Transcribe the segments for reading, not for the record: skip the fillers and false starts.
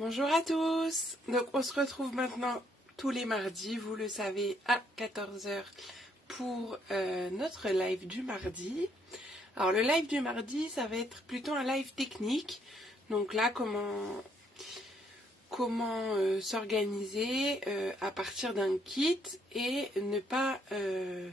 Bonjour à tous. Donc on se retrouve maintenant tous les mardis, vous le savez, à 14 h pour notre live du mardi. Alors le live du mardi, ça va être plutôt un live technique. Donc là, comment s'organiser à partir d'un kit et ne pas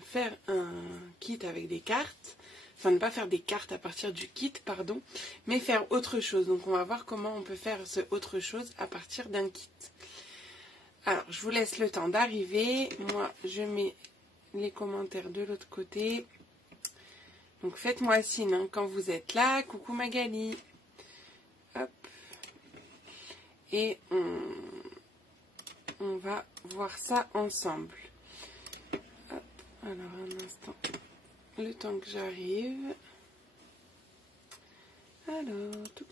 faire un kit avec des cartes. Enfin, ne pas faire des cartes à partir du kit, pardon, mais faire autre chose. Donc, on va voir comment on peut faire ce autre chose à partir d'un kit. Alors, je vous laisse le temps d'arriver. Moi, je mets les commentaires de l'autre côté. Donc, faites-moi signe hein, quand vous êtes là. Coucou Magali. Hop. Et on va voir ça ensemble. Hop. Alors, un instant. Le temps que j'arrive. Alors, touc.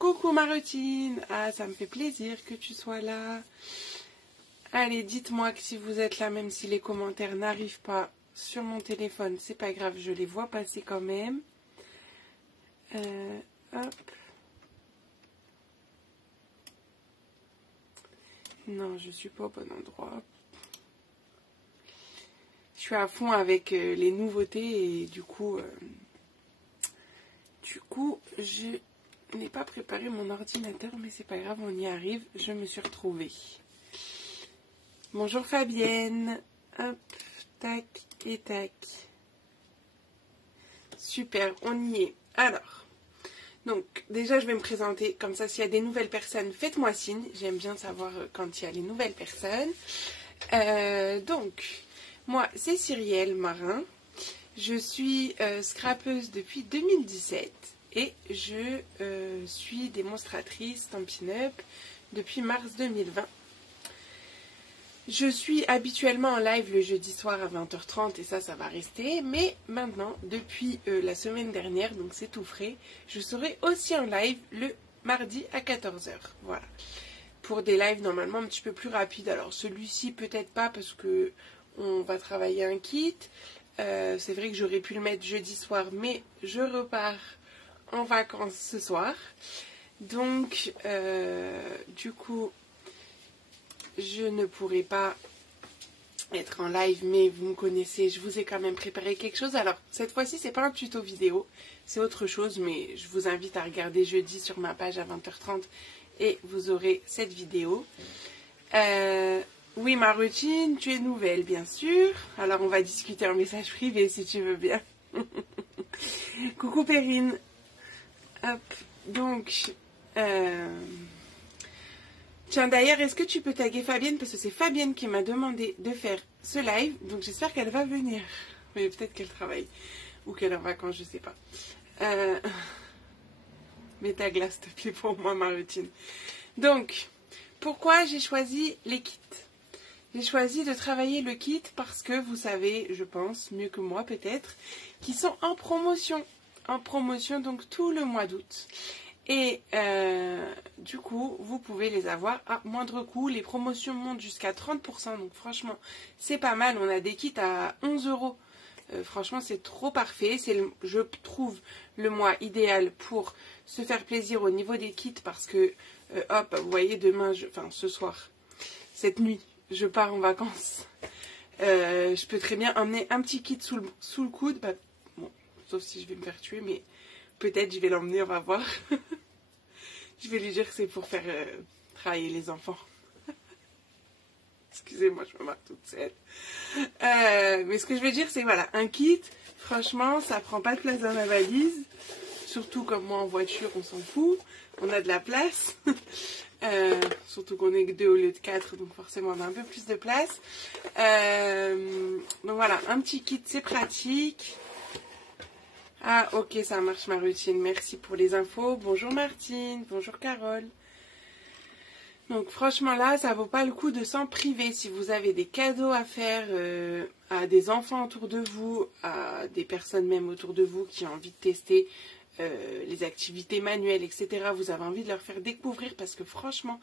Coucou Marutine. Ah, ça me fait plaisir que tu sois là. Allez, dites-moi que si vous êtes là, même si les commentaires n'arrivent pas sur mon téléphone, c'est pas grave, je les vois passer quand même. Hop. Non, je suis pas au bon endroit. Je suis à fond avec les nouveautés et du coup, je n'ai pas préparé mon ordinateur, mais c'est pas grave, on y arrive. Je me suis retrouvée. Bonjour Fabienne. Hop, tac et tac. Super, on y est. Alors, donc déjà je vais me présenter. Comme ça, s'il y a des nouvelles personnes, faites-moi signe. J'aime bien savoir quand il y a les nouvelles personnes. Donc... Moi, c'est Cyrielle Marin. Je suis scrapeuse depuis 2017 et je suis démonstratrice Stampin' Up depuis mars 2020. Je suis habituellement en live le jeudi soir à 20h30 et ça va rester. Mais maintenant, depuis la semaine dernière, donc c'est tout frais, je serai aussi en live le mardi à 14 h. Voilà. Pour des lives normalement un petit peu plus rapides. Alors celui-ci peut-être pas parce que on va travailler un kit. C'est vrai que j'aurais pu le mettre jeudi soir, mais je repars en vacances ce soir. Donc, du coup, je ne pourrai pas être en live, mais vous me connaissez, je vous ai quand même préparé quelque chose. Alors, cette fois-ci, c'est pas un tuto vidéo, c'est autre chose, mais je vous invite à regarder jeudi sur ma page à 20h30 et vous aurez cette vidéo. Oui, Marutine, tu es nouvelle, bien sûr. Alors, on va discuter en message privé, si tu veux bien. Coucou, Perrine. Hop, donc... Tiens, d'ailleurs, est-ce que tu peux taguer Fabienne? Parce que c'est Fabienne qui m'a demandé de faire ce live. Donc, j'espère qu'elle va venir. Mais peut-être qu'elle travaille. Ou qu'elle est en vacances, je sais pas. Mets ta glace, s'il te plaît, pour moi, Marutine. Donc, pourquoi j'ai choisi les kits? J'ai choisi de travailler le kit parce que vous savez, je pense, mieux que moi peut-être, qu'ils sont en promotion. En promotion donc tout le mois d'août. Et du coup, vous pouvez les avoir à moindre coût. Les promotions montent jusqu'à 30%. Donc franchement, c'est pas mal. On a des kits à 11 €. Franchement, c'est trop parfait. C'est, je trouve, le mois idéal pour se faire plaisir au niveau des kits. Parce que, hop, vous voyez, demain, enfin ce soir, cette nuit, je pars en vacances. Je peux très bien emmener un petit kit sous le coude. Bah, bon, sauf si je vais me faire tuer, mais peut-être je vais l'emmener, on va voir. Je vais lui dire que c'est pour faire travailler les enfants. Excusez-moi, je me marre toute seule. Mais ce que je veux dire, c'est voilà, un kit, franchement, ça prend pas de place dans la valise. Surtout comme moi en voiture, on s'en fout. On a de la place. Surtout qu'on est que 2 au lieu de 4, donc forcément on a un peu plus de place. Donc voilà, un petit kit, c'est pratique. Ah ok, ça marche Marutine, merci pour les infos. Bonjour Martine, bonjour Carole. Donc franchement là, ça vaut pas le coup de s'en priver. Si vous avez des cadeaux à faire à des enfants autour de vous, à des personnes même autour de vous qui ont envie de tester les activités manuelles, etc. Vous avez envie de leur faire découvrir parce que franchement,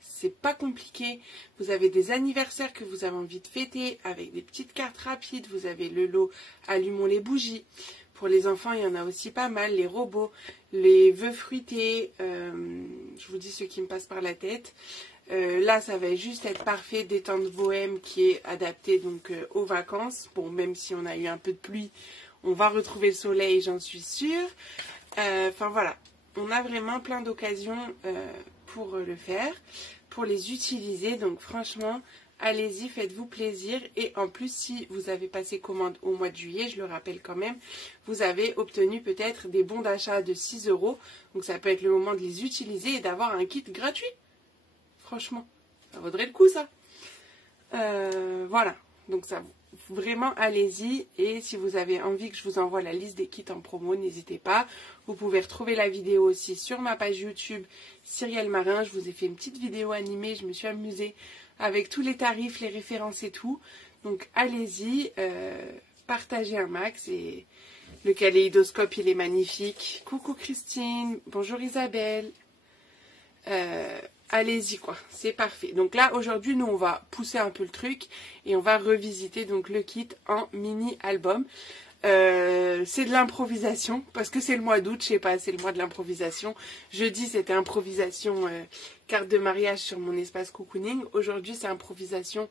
c'est pas compliqué. Vous avez des anniversaires que vous avez envie de fêter avec des petites cartes rapides. Vous avez le lot Allumons les bougies. Pour les enfants, il y en a aussi pas mal. Les robots, les vœux fruités, je vous dis ce qui me passe par la tête. Là, ça va juste être parfait, détente bohème qui est adapté donc aux vacances. Bon, même si on a eu un peu de pluie, on va retrouver le soleil, j'en suis sûre. Enfin voilà, on a vraiment plein d'occasions pour le faire, pour les utiliser. Donc franchement, allez-y, faites-vous plaisir. Et en plus, si vous avez passé commande au mois de juillet, je le rappelle quand même, vous avez obtenu peut-être des bons d'achat de 6 €. Donc ça peut être le moment de les utiliser et d'avoir un kit gratuit. Franchement, ça vaudrait le coup ça. Voilà, donc ça vraiment allez-y. Et si vous avez envie que je vous envoie la liste des kits en promo, n'hésitez pas. Vous pouvez retrouver la vidéo aussi sur ma page YouTube Cyrielle Marin. Je vous ai fait une petite vidéo animée, je me suis amusée avec tous les tarifs, les références et tout. Donc allez-y, partagez un max. Et le kaléidoscope il est magnifique. Coucou Christine, bonjour Isabelle. Allez-y quoi, c'est parfait. Donc là aujourd'hui nous on va pousser un peu le truc et on va revisiter donc le kit en mini album. C'est de l'improvisation parce que c'est le mois d'août, je sais pas, c'est le mois de l'improvisation. Jeudi c'était improvisation carte de mariage sur mon espace cocooning. Aujourd'hui c'est improvisation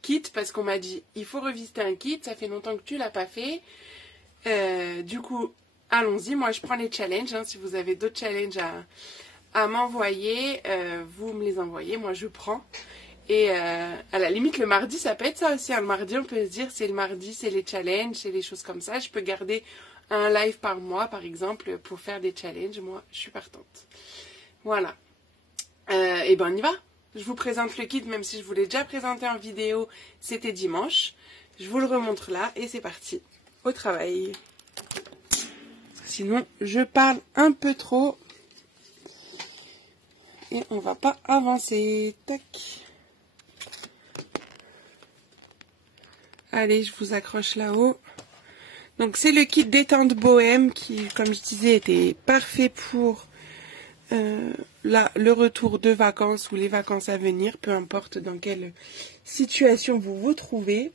kit parce qu'on m'a dit il faut revisiter un kit, ça fait longtemps que tu l'as pas fait. Du coup allons-y, moi je prends les challenges, hein. Si vous avez d'autres challenges à m'envoyer, vous me les envoyez, moi je prends. Et à la limite le mardi ça peut être ça aussi, hein. Le mardi on peut se dire c'est le mardi, c'est les challenges, c'est les choses comme ça. Je peux garder un live par mois par exemple pour faire des challenges, moi je suis partante. Voilà, et ben on y va. Je vous présente le kit même si je vous l'ai déjà présenté en vidéo, c'était dimanche. Je vous le remontre là et c'est parti, au travail. Sinon je parle un peu trop et on va pas avancer. Tac. Allez, je vous accroche là-haut. Donc c'est le kit détente bohème qui, comme je disais, était parfait pour le retour de vacances ou les vacances à venir, peu importe dans quelle situation vous vous trouvez.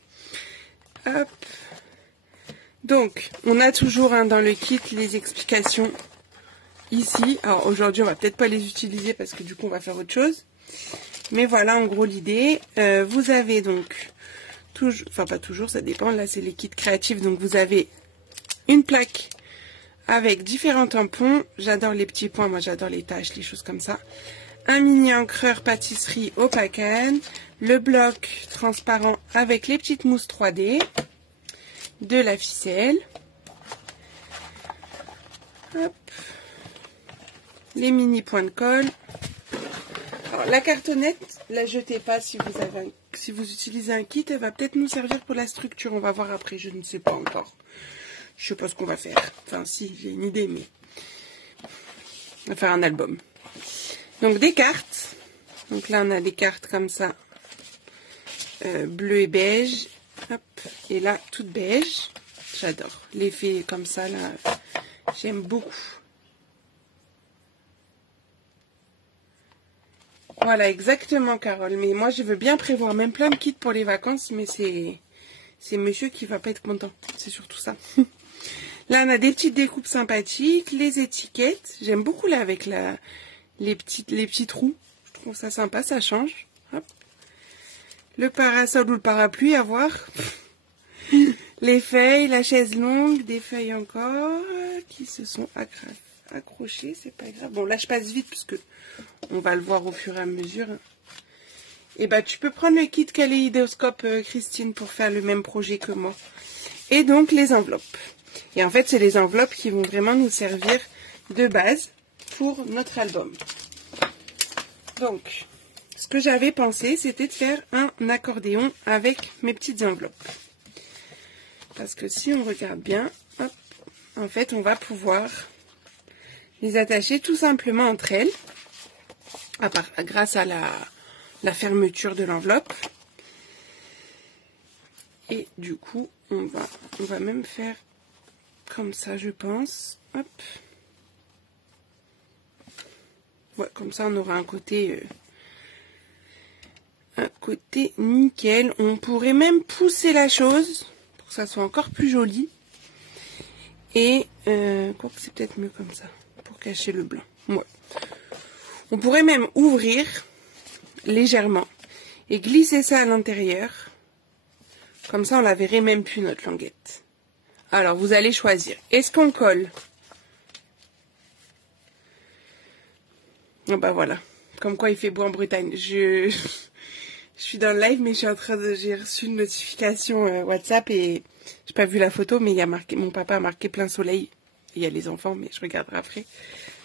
Hop. Donc, on a toujours dans le kit les explications ici. Alors aujourd'hui, on va peut-être pas les utiliser parce que du coup, on va faire autre chose. Mais voilà, en gros, l'idée. Vous avez donc, toujours, enfin pas toujours, ça dépend. Là, c'est les kits créatifs. Donc, vous avez une plaque avec différents tampons. J'adore les petits points, moi j'adore les taches, les choses comme ça. Un mini encreur pâtisserie au Pacane. Le bloc transparent avec les petites mousses 3D. De la ficelle. Hop. Les mini points de colle. Alors, la cartonnette, la jetez pas si vous utilisez un kit, elle va peut-être nous servir pour la structure. On va voir après, je ne sais pas encore. Je sais pas ce qu'on va faire. Enfin, si, j'ai une idée, mais on va faire un album. Donc, des cartes. Donc là, on a des cartes comme ça, bleu et beige. Hop. Et là, toute beige. J'adore. L'effet comme ça, là, j'aime beaucoup. Voilà, exactement, Carole. Mais moi, je veux bien prévoir même plein de kits pour les vacances, mais c'est monsieur qui va pas être content. C'est surtout ça. Là, on a des petites découpes sympathiques, les étiquettes. J'aime beaucoup là avec les petits trous. Je trouve ça sympa, ça change. Hop. Le parasol ou le parapluie, à voir. Les feuilles, la chaise longue, des feuilles encore qui se sont accrochées, c'est pas grave. Bon, là, je passe vite puisque on va le voir au fur et à mesure. Et bah, tu peux prendre le kit kaléidoscope, Christine, pour faire le même projet que moi. Et donc, les enveloppes. Et en fait, c'est les enveloppes qui vont vraiment nous servir de base pour notre album. Donc, ce que j'avais pensé, c'était de faire un accordéon avec mes petites enveloppes. Parce que si on regarde bien, hop, en fait, on va pouvoir les attacher tout simplement entre elles, grâce à la fermeture de l'enveloppe. Et du coup, on va même faire comme ça, je pense. Hop. Ouais, comme ça, on aura un côté nickel. On pourrait même pousser la chose pour que ça soit encore plus joli. Et quoi que c'est peut-être mieux comme ça pour cacher le blanc. Ouais. On pourrait même ouvrir légèrement et glisser ça à l'intérieur. Comme ça, on la verrait même plus, notre languette. Alors, vous allez choisir. Est-ce qu'on colle? Oh, bah voilà. Comme quoi, il fait beau en Bretagne. Je suis dans le live, mais j'ai reçu une notification WhatsApp et j'ai pas vu la photo, mais il y a marqué, mon papa a marqué plein soleil. Il y a les enfants, mais je regarderai après.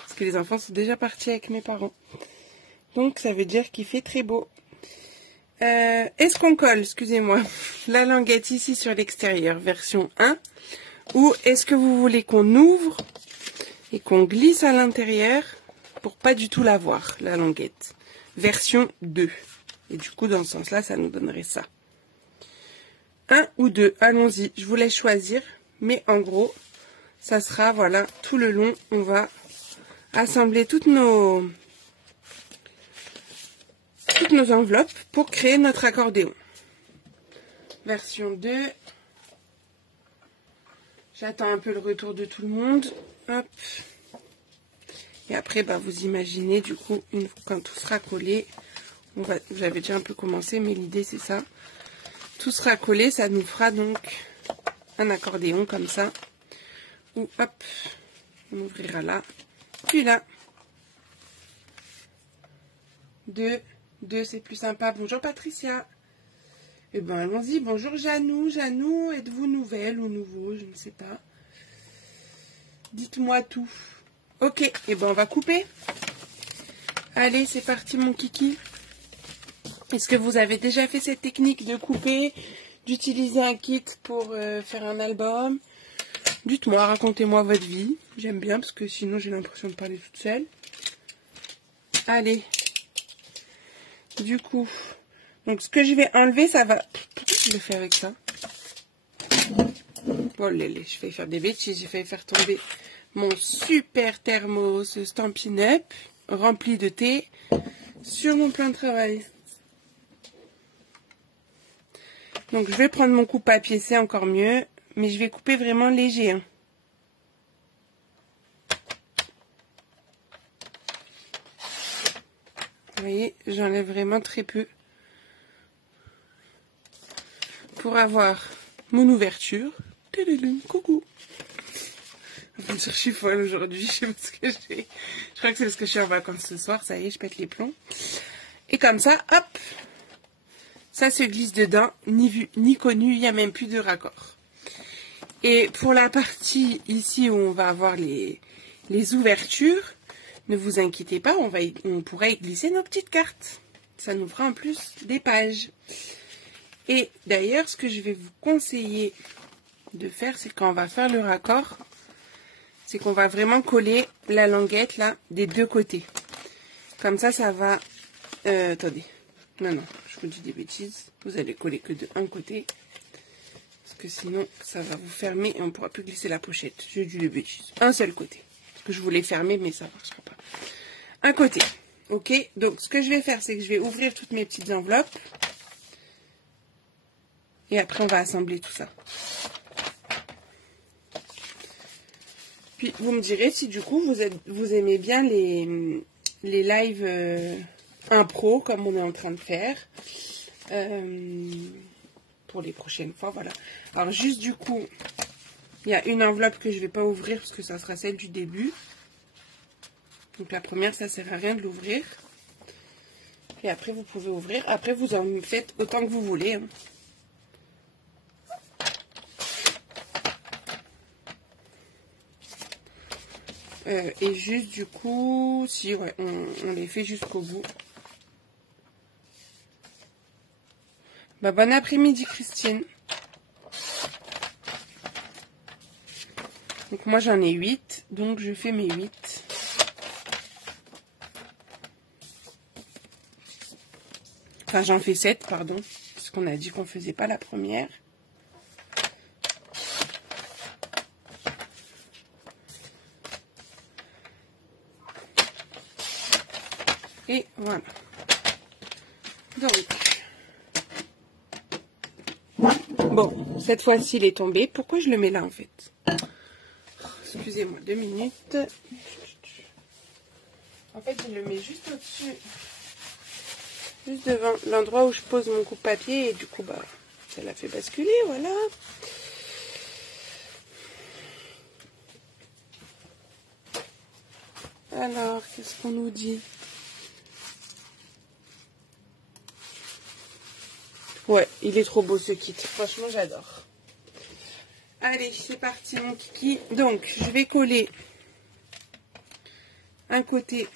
Parce que les enfants sont déjà partis avec mes parents. Donc, ça veut dire qu'il fait très beau. Est-ce qu'on colle, excusez-moi, la languette ici sur l'extérieur, version 1, ou est-ce que vous voulez qu'on ouvre et qu'on glisse à l'intérieur pour pas du tout la voir, la languette, version 2. Et du coup, dans ce sens-là, ça nous donnerait ça. 1 ou 2, allons-y, je vous laisse choisir, mais en gros, ça sera, voilà, tout le long, on va assembler toutes nos enveloppes pour créer notre accordéon. Version 2. J'attends un peu le retour de tout le monde. Hop. Et après, bah, vous imaginez, du coup, quand tout sera collé, j'avais déjà un peu commencé, mais l'idée c'est ça. Tout sera collé, ça nous fera donc un accordéon comme ça. Ou hop, on ouvrira là, puis là. 2, c'est plus sympa. Bonjour Patricia. Eh ben allons-y. Bonjour Janou. Janou, êtes-vous nouvelle ou nouveau? Je ne sais pas. Dites-moi tout. Ok, eh ben on va couper. Allez, c'est parti mon kiki. Est-ce que vous avez déjà fait cette technique de couper, d'utiliser un kit pour faire un album? Dites-moi, racontez-moi votre vie. J'aime bien parce que sinon j'ai l'impression de parler toute seule. Allez. Du coup, donc ce que je vais enlever, ça va... Pourquoi je le fais avec ça? Oh lélé, je vais faire des bêtises, j'ai failli faire tomber mon super thermos Stampin' Up rempli de thé sur mon plan de travail. Donc je vais prendre mon coupe-papier, c'est encore mieux, mais je vais couper vraiment léger. Hein. Vous voyez, j'enlève vraiment très peu pour avoir mon ouverture. Coucou. Je suis folle aujourd'hui, je sais pas ce que j'ai. Je crois que c'est parce que je suis en vacances ce soir, ça y est, je pète les plombs. Et comme ça, hop, ça se glisse dedans, ni vu, ni connu, il n'y a même plus de raccord. Et pour la partie ici où on va avoir les ouvertures, ne vous inquiétez pas, on pourra y glisser nos petites cartes. Ça nous fera en plus des pages. Et d'ailleurs, ce que je vais vous conseiller de faire, c'est quand on va faire le raccord, c'est qu'on va vraiment coller la languette là des deux côtés. Comme ça, ça va... attendez. Non, je vous dis des bêtises. Vous allez coller que de un côté. Parce que sinon, ça va vous fermer et on ne pourra plus glisser la pochette. J'ai dit des bêtises. Un seul côté. Parce que je voulais fermer, mais ça ne marchera pas. Un côté. Ok, donc ce que je vais faire, c'est que je vais ouvrir toutes mes petites enveloppes. Et après, on va assembler tout ça. Puis, vous me direz si du coup, vous aimez bien les lives impro, comme on est en train de faire. Pour les prochaines fois, voilà. Alors, juste du coup, il y a une enveloppe que je ne vais pas ouvrir parce que ça sera celle du début. Donc, la première, ça ne sert à rien de l'ouvrir. Et après, vous pouvez ouvrir. Après, vous en faites autant que vous voulez. Hein. Et juste du coup, si ouais, on les fait jusqu'au bout. Bah, bon après-midi Christine. Donc moi j'en ai 8, donc je fais mes 8. Enfin j'en fais 7, pardon, parce qu'on a dit qu'on faisait pas la première. Et voilà. Donc, bon, cette fois-ci, il est tombé. Pourquoi je le mets là, en fait? Excusez-moi, 2 minutes. En fait, je le mets juste au-dessus, juste devant l'endroit où je pose mon coupe-papier et du coup, bah, ça l'a fait basculer, voilà. Alors, qu'est-ce qu'on nous dit? Ouais, il est trop beau ce kit. Franchement, j'adore. Allez, c'est parti mon kiki. Donc, je vais coller un côté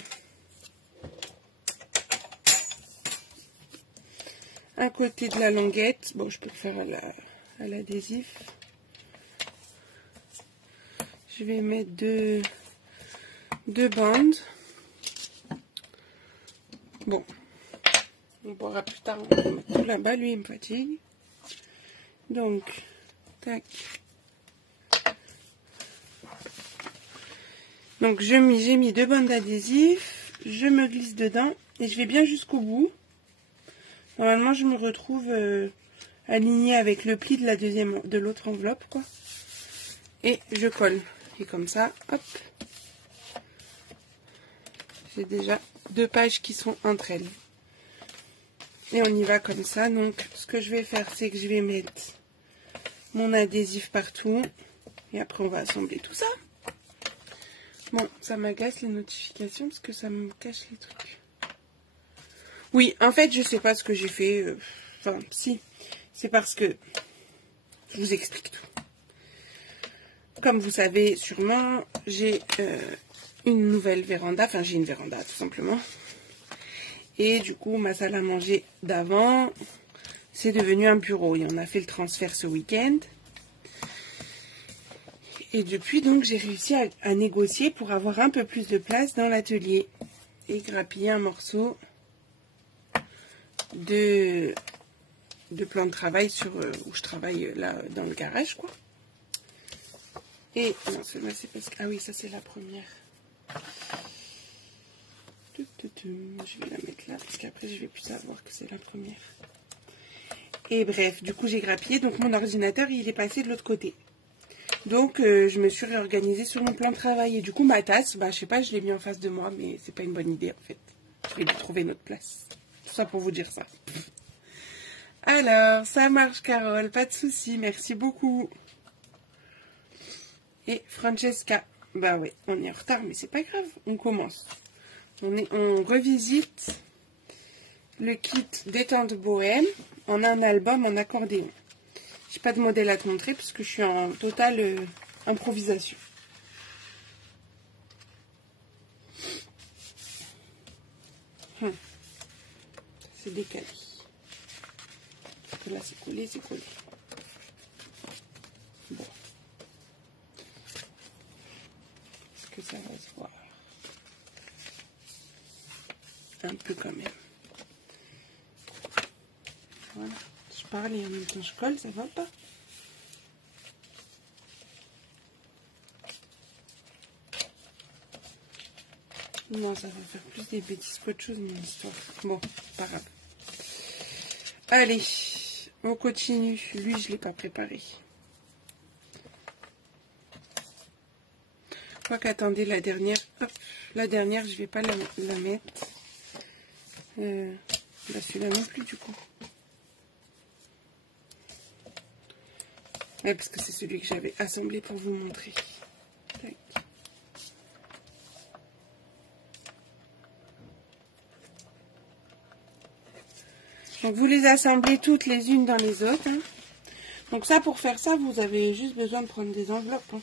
de la languette. Bon, je peux le faire à l'adhésif. Je vais mettre deux bandes. Bon, on pourra plus tard. On va mettre tout là-bas, lui il me fatigue. Donc, tac. Donc j'ai mis deux bandes d'adhésif, je me glisse dedans et je vais bien jusqu'au bout. Normalement je me retrouve alignée avec le pli de l'autre enveloppe, quoi. Et je colle. Et comme ça, hop. J'ai déjà deux pages qui sont entre elles. Et on y va comme ça. Donc ce que je vais faire, c'est que je vais mettre mon adhésif partout. Et après on va assembler tout ça. Bon, ça m'agace les notifications parce que ça me cache les trucs. Oui, en fait, je sais pas ce que j'ai fait. Enfin, si. C'est parce que... Je vous explique tout. Comme vous savez sûrement, j'ai une nouvelle véranda. Enfin, j'ai une véranda, tout simplement. Et du coup, ma salle à manger d'avant, c'est devenu un bureau. Et on a fait le transfert ce week-end. Et depuis, donc, j'ai réussi à négocier pour avoir un peu plus de place dans l'atelier. Et grappiller un morceau de plan de travail où je travaille là dans le garage, quoi. Et non, celle-là, c'est parce que... Ah oui, ça, c'est la première. Je vais la mettre là, parce qu'après, je vais plus savoir que c'est la première. Et bref, du coup, j'ai grappillé. Donc, mon ordinateur, il est passé de l'autre côté. Donc, je me suis réorganisée sur mon plan de travail. Et du coup, ma tasse, bah, je sais pas, je l'ai mis en face de moi, mais c'est pas une bonne idée, en fait. Je vais lui trouver notre place. Tout ça pour vous dire ça. Alors, ça marche, Carole, pas de souci, merci beaucoup. Et Francesca, bah ouais, on est en retard, mais c'est pas grave, on commence. On revisite le kit détente bohème en un album en accordéon. J'ai pas de modèle à te montrer parce que je suis en totale improvisation. C'est décalé. Parce que là c'est collé, c'est collé. Bon. Est-ce que ça va se voir? Un peu quand même. Voilà. Je parle et en même temps je colle, ça va pas? Non, ça va faire plus des bêtises qu'autre chose, mon histoire. Bon, pas grave. Allez, on continue. Lui, je ne l'ai pas préparé. Je crois qu'attendez, la dernière. Hop, la dernière, je ne vais pas la mettre. Là, celui-là non plus, du coup. Ouais, parce que c'est celui que j'avais assemblé pour vous montrer. Tac. Donc, vous les assemblez toutes les unes dans les autres. Hein. Donc ça, pour faire ça, vous avez juste besoin de prendre des enveloppes. Hein.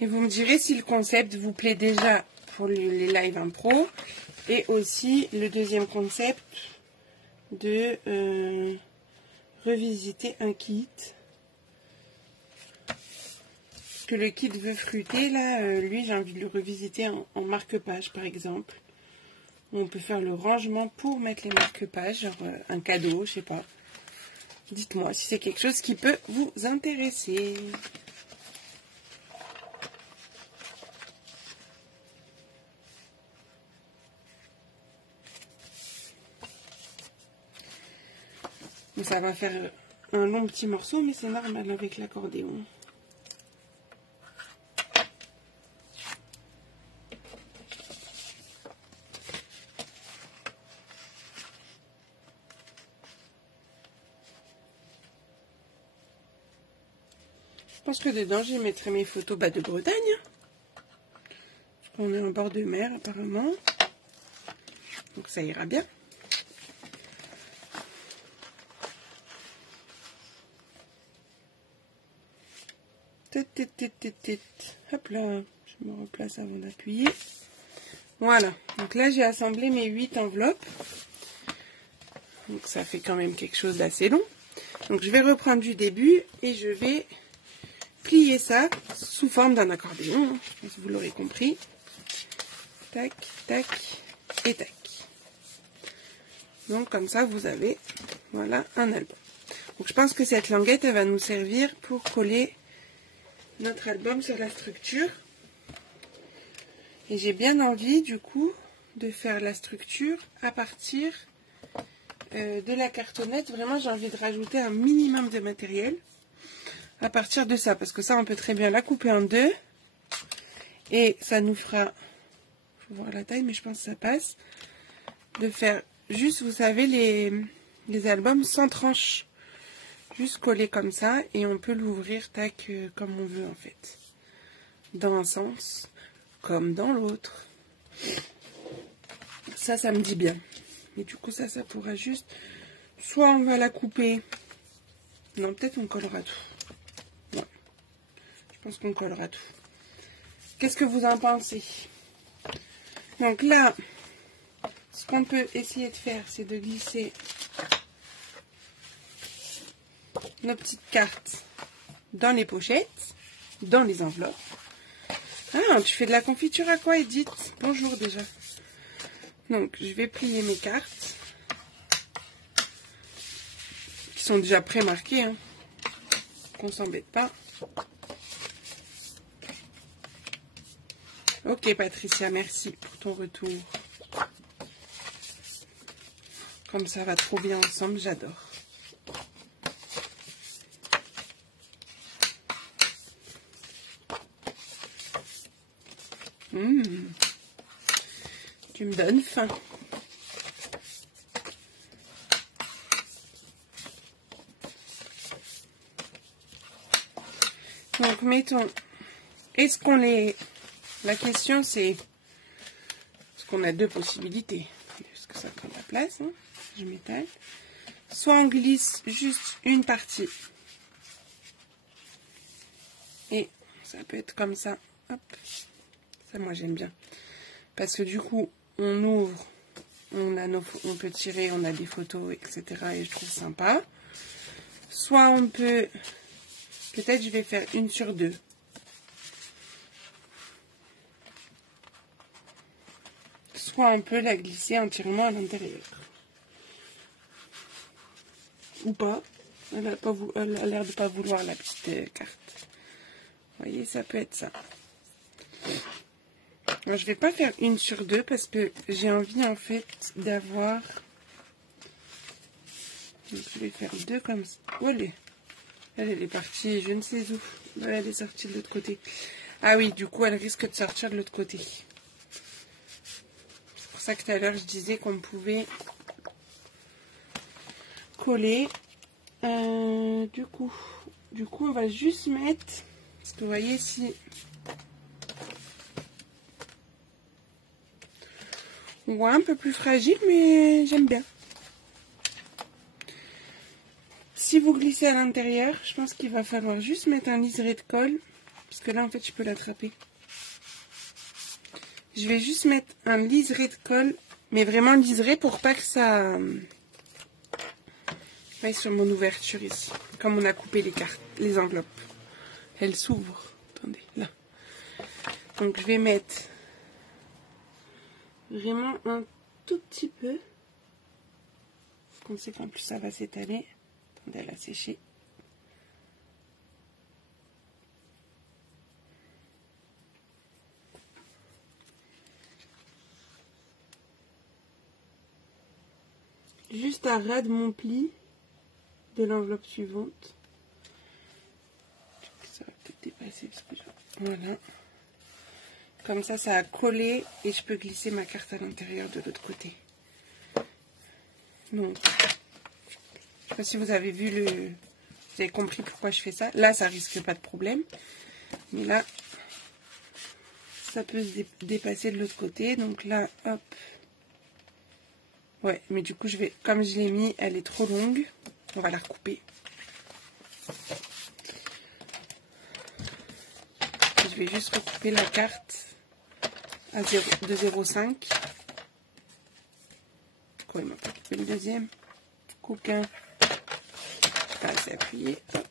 Et vous me direz si le concept vous plaît déjà pour les lives impro. Et aussi le deuxième concept de revisiter un kit. Que le kit veut fruiter, là, lui, j'ai envie de le revisiter en marque-page, par exemple. On peut faire le rangement pour mettre les marque-pages, genre un cadeau, je sais pas. Dites-moi si c'est quelque chose qui peut vous intéresser. Mais ça va faire un long petit morceau, mais c'est normal avec l'accordéon. Je pense que dedans, j'y mettrai mes photos de Bretagne. On est en bord de mer, apparemment. Donc, ça ira bien. Hop là, je me replace avant d'appuyer. Voilà. Donc là, j'ai assemblé mes 8 enveloppes. Donc, ça fait quand même quelque chose d'assez long. Donc, je vais reprendre du début et je vais plier ça sous forme d'un accordéon, hein, je pense que vous l'aurez compris. Tac, tac et tac. Donc comme ça vous avez, voilà, un album. Donc je pense que cette languette elle va nous servir pour coller notre album sur la structure. Et j'ai bien envie du coup de faire la structure à partir de la cartonnette. Vraiment j'ai envie de rajouter un minimum de matériel à partir de ça, parce que ça on peut très bien la couper en deux et ça nous fera, faut voir la taille mais je pense que ça passe, de faire juste, vous savez, les albums sans tranche, juste collés comme ça, et on peut l'ouvrir tac comme on veut en fait, dans un sens comme dans l'autre. Ça me dit bien. Et du coup ça pourra juste, soit on va la couper, non peut-être on collera tout. Je pense qu'on collera tout. Qu'est-ce que vous en pensez? Donc là, ce qu'on peut essayer de faire, c'est de glisser nos petites cartes dans les pochettes, dans les enveloppes. Ah, tu fais de la confiture à quoi, Edith? Bonjour déjà. Donc, je vais plier mes cartes, qui sont déjà pré-marquées, hein, qu'on s'embête pas. Ok Patricia, merci pour ton retour. Comme ça va trop bien ensemble, j'adore. Tu me donnes faim. Donc mettons, est-ce qu'on les... La question c'est, parce qu'on a deux possibilités. Est-ce que ça prend de la place, hein? Je m'étale. Soit on glisse juste une partie. Et ça peut être comme ça. Hop. Ça, moi, j'aime bien. Parce que du coup, on ouvre, on peut tirer, on a des photos, etc. Et je trouve sympa. Soit on peut... Peut-être je vais faire une sur deux. Soit on peut la glisser entièrement à l'intérieur. Ou pas. Elle a l'air de pas vouloir la petite carte. Vous voyez, ça peut être ça. Alors, je vais pas faire une sur deux parce que j'ai envie en fait d'avoir... Je vais faire deux comme ça. Oh, elle est partie, je ne sais où. Elle est sortie de l'autre côté. Ah oui, du coup, elle risque de sortir de l'autre côté. C'est pour ça que tout à l'heure, je disais qu'on pouvait coller. Du coup, on va juste mettre... Parce que vous voyez ici... On voit un peu plus fragile, mais j'aime bien. Si vous glissez à l'intérieur, je pense qu'il va falloir juste mettre un liseré de colle. Parce que là, en fait, je peux l'attraper. Je vais juste mettre un liseré de colle. Mais vraiment liseré pour pas que ça... Voyez, sur mon ouverture ici. Comme on a coupé les cartes, les enveloppes. Elles s'ouvrent. Attendez, là. Donc, je vais mettre... Vraiment un tout petit peu. On sait qu'en plus ça va s'étaler. Attendez, elle a séché. Juste à ras de mon pli. de l'enveloppe suivante. Ça va peut-être dépasser parce que voilà. Comme ça a collé et je peux glisser ma carte à l'intérieur de l'autre côté. Donc, je sais pas si vous avez vu vous avez compris pourquoi je fais ça. Là, ça risque pas de problème. Mais là, ça peut se dépasser de l'autre côté. Donc là, hop. Ouais, mais du coup, comme je l'ai mis, elle est trop longue. On va la recouper. Je vais juste recouper la carte de 0,5. Pourquoi il m'a pas coupé le deuxième? Coquin. Pas assez appuyé. Hop.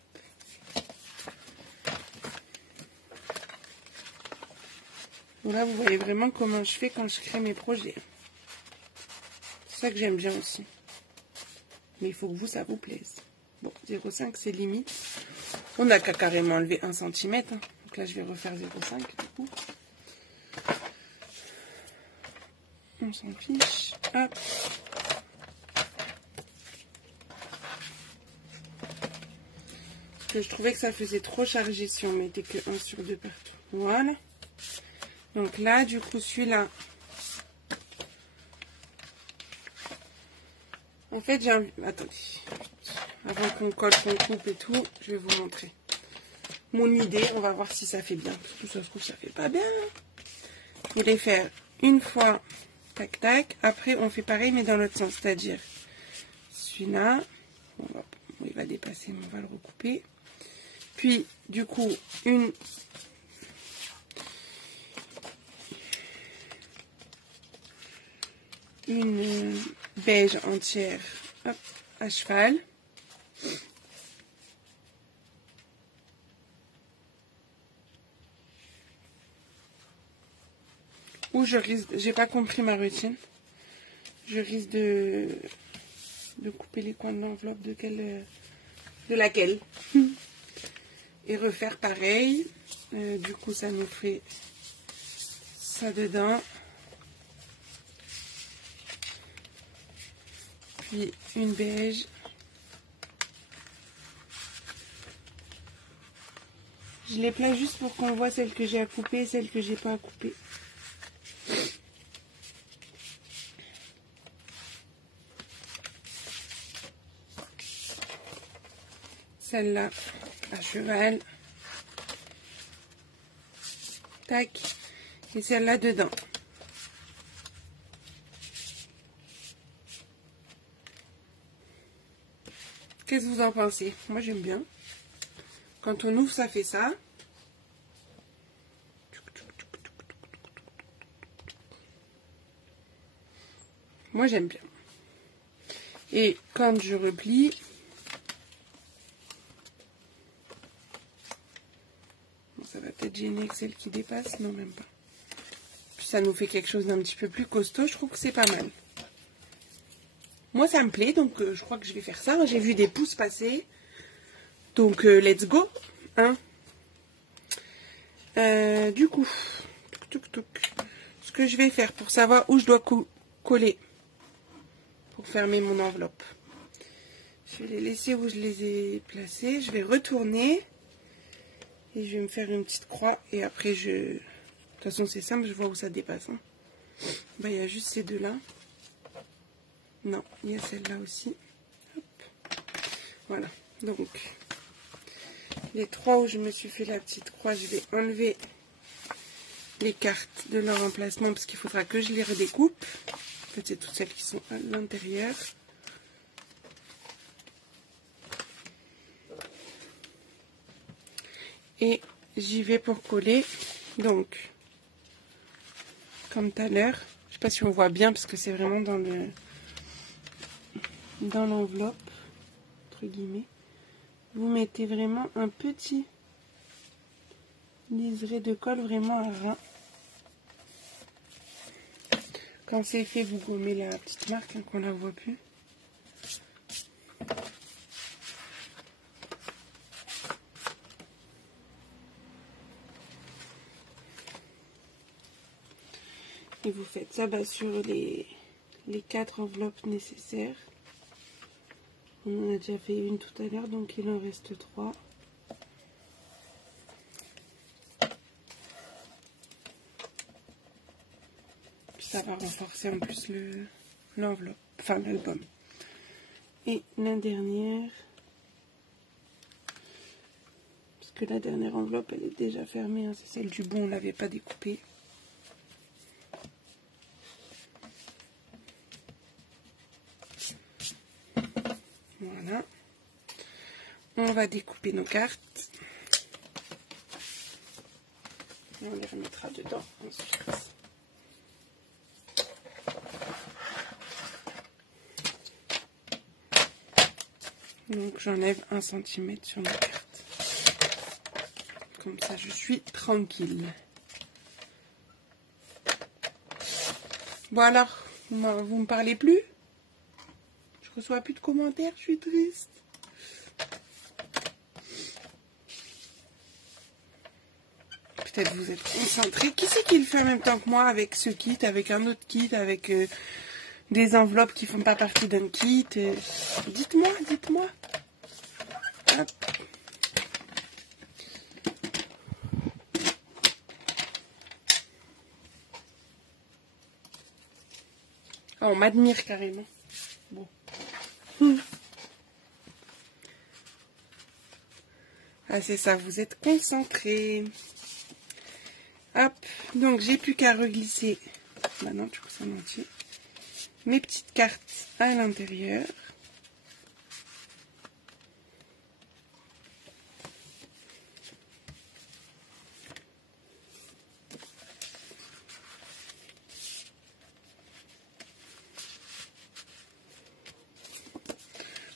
Là, vous voyez vraiment comment je fais quand je crée mes projets. C'est ça que j'aime bien aussi. Mais il faut que ça vous plaise. Bon, 0,5 c'est limite. On n'a qu'à carrément enlever 1 cm. Hein. Donc là, je vais refaire 0,5 du coup. On s'en fiche. Hop. Parce que je trouvais que ça faisait trop chargé si on mettait que 1 sur 2 partout. Voilà. Donc là, du coup, celui-là. En fait, j'ai un... Attendez. Avant qu'on colle, qu'on coupe et tout, je vais vous montrer mon idée. On va voir si ça fait bien. Parce que ça se trouve, ça fait pas bien. Je voulais faire une fois, tac, tac. Après, on fait pareil, mais dans l'autre sens. C'est-à-dire, celui-là, il va dépasser, mais on va le recouper. Puis, du coup, une beige entière, hop, à cheval. Ou je risque, j'ai pas compris ma routine. Je risque de couper les coins de l'enveloppe de laquelle. Et refaire pareil. Du coup, ça nous fait ça dedans. Puis une beige. Je les place juste pour qu'on voit celle que j'ai à couper et celle que j'ai pas à couper. Celle-là à cheval. Tac. Et celle-là dedans. Qu'est-ce que vous en pensez? Moi, j'aime bien. Quand on ouvre, ça fait ça. Moi, j'aime bien. Et quand je replie, ça va peut-être gêner que celle qui dépasse. Non, même pas. Puis ça nous fait quelque chose d'un petit peu plus costaud. Je trouve que c'est pas mal. Moi, ça me plaît, donc je crois que je vais faire ça. J'ai vu des pouces passer. Donc, let's go. Hein. Du coup, ce que je vais faire pour savoir où je dois coller pour fermer mon enveloppe. Je vais les laisser où je les ai placés. Je vais retourner et je vais me faire une petite croix. Et après, de toute façon, c'est simple, je vois où ça dépasse. Hein. Bah, il y a juste ces deux-là. Non, il y a celle-là aussi. Hop. Voilà, donc les trois où je me suis fait la petite croix, je vais enlever les cartes de leur emplacement parce qu'il faudra que je les redécoupe. En fait, c'est toutes celles qui sont à l'intérieur. Et j'y vais pour coller. Donc, comme tout à l'heure, je sais pas si on voit bien parce que c'est vraiment dans l'enveloppe, entre guillemets. Vous mettez vraiment un petit liseré de colle vraiment à ras. Quand c'est fait, vous gommez la petite marque, hein, qu'on ne la voit plus. Et vous faites ça sur les 4 enveloppes nécessaires. On en a déjà fait une tout à l'heure, donc il en reste 3. Puis ça va renforcer en plus l'enveloppe, enfin l'album. Et la dernière, parce que la dernière enveloppe elle est déjà fermée, hein, c'est celle du bout, on ne l'avait pas découpée. Voilà. On va découper nos cartes. Et on les remettra dedans ensuite. Donc j'enlève 1 cm sur ma carte. Comme ça je suis tranquille. Bon alors, vous me parlez plus? Je reçois plus de commentaires, je suis triste. Peut-être vous êtes concentrés. Qui c'est qui le fait en même temps que moi avec ce kit, avec un autre kit, avec des enveloppes qui font pas partie d'un kit? Dites-moi, dites-moi. Hop. Oh, on m'admire carrément. Bon. Ah, c'est ça, vous êtes concentrés. Hop, donc j'ai plus qu'à reglisser, maintenant tu ça en entier, mes petites cartes à l'intérieur.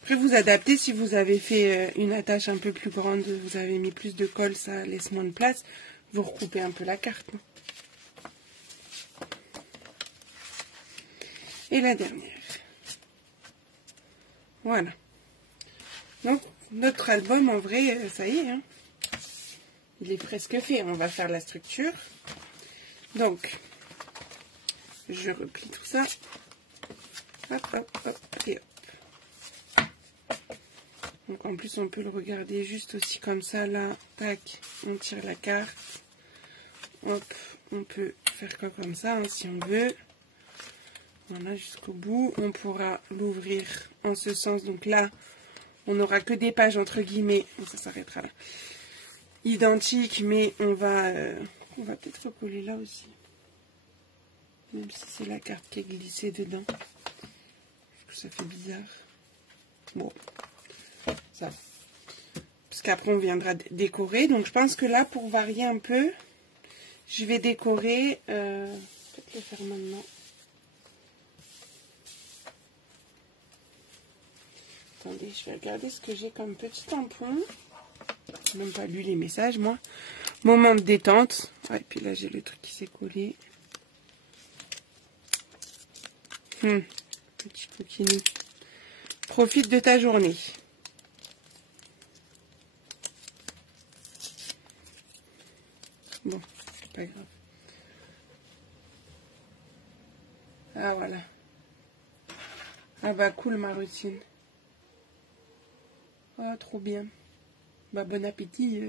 Après vous adaptez, si vous avez fait une attache un peu plus grande, vous avez mis plus de colle, ça laisse moins de place, vous recoupez un peu la carte. Et la dernière. Voilà. Donc notre album en vrai, ça y est, hein, il est presque fait. On va faire la structure. Donc je replie tout ça. Hop, hop, hop, et hop. Donc en plus on peut le regarder juste aussi comme ça, là, tac, on tire la carte. Hop, on peut faire quoi comme ça, hein, si on veut. Voilà, jusqu'au bout. On pourra l'ouvrir en ce sens. Donc là, on n'aura que des pages entre guillemets. Ça s'arrêtera là. Identiques, mais on va peut-être recoller là aussi. Même si c'est la carte qui est glissée dedans. Parce que ça fait bizarre. Bon, ça va. Parce qu'après, on viendra décorer. Donc je pense que là, pour varier un peu, je vais décorer. Peut-être le faire maintenant. Attendez, je vais regarder ce que j'ai comme petit tampon. Je n'ai même pas lu les messages, moi. Moment de détente. Ah, et puis là, j'ai le truc qui s'est collé. Petit coquinou. Profite de ta journée. Bon, c'est pas grave. Ah, voilà. Ah bah, cool, ma routine. Ah, trop bien. Bah, bon appétit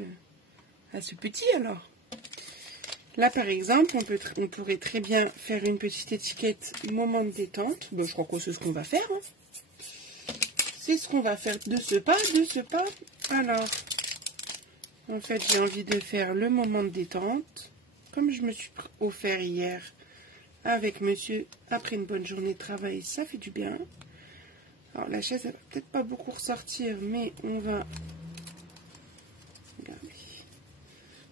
à ce petit, alors. Là, par exemple, on pourrait très bien faire une petite étiquette moment de détente. Bon, je crois que c'est ce qu'on va faire. Hein. C'est ce qu'on va faire de ce pas, de ce pas. Alors, en fait, j'ai envie de faire le moment de détente. Comme je me suis offert hier avec monsieur, après une bonne journée de travail, ça fait du bien. Alors, la chaise, elle va peut-être pas beaucoup ressortir, mais on va... Regardez.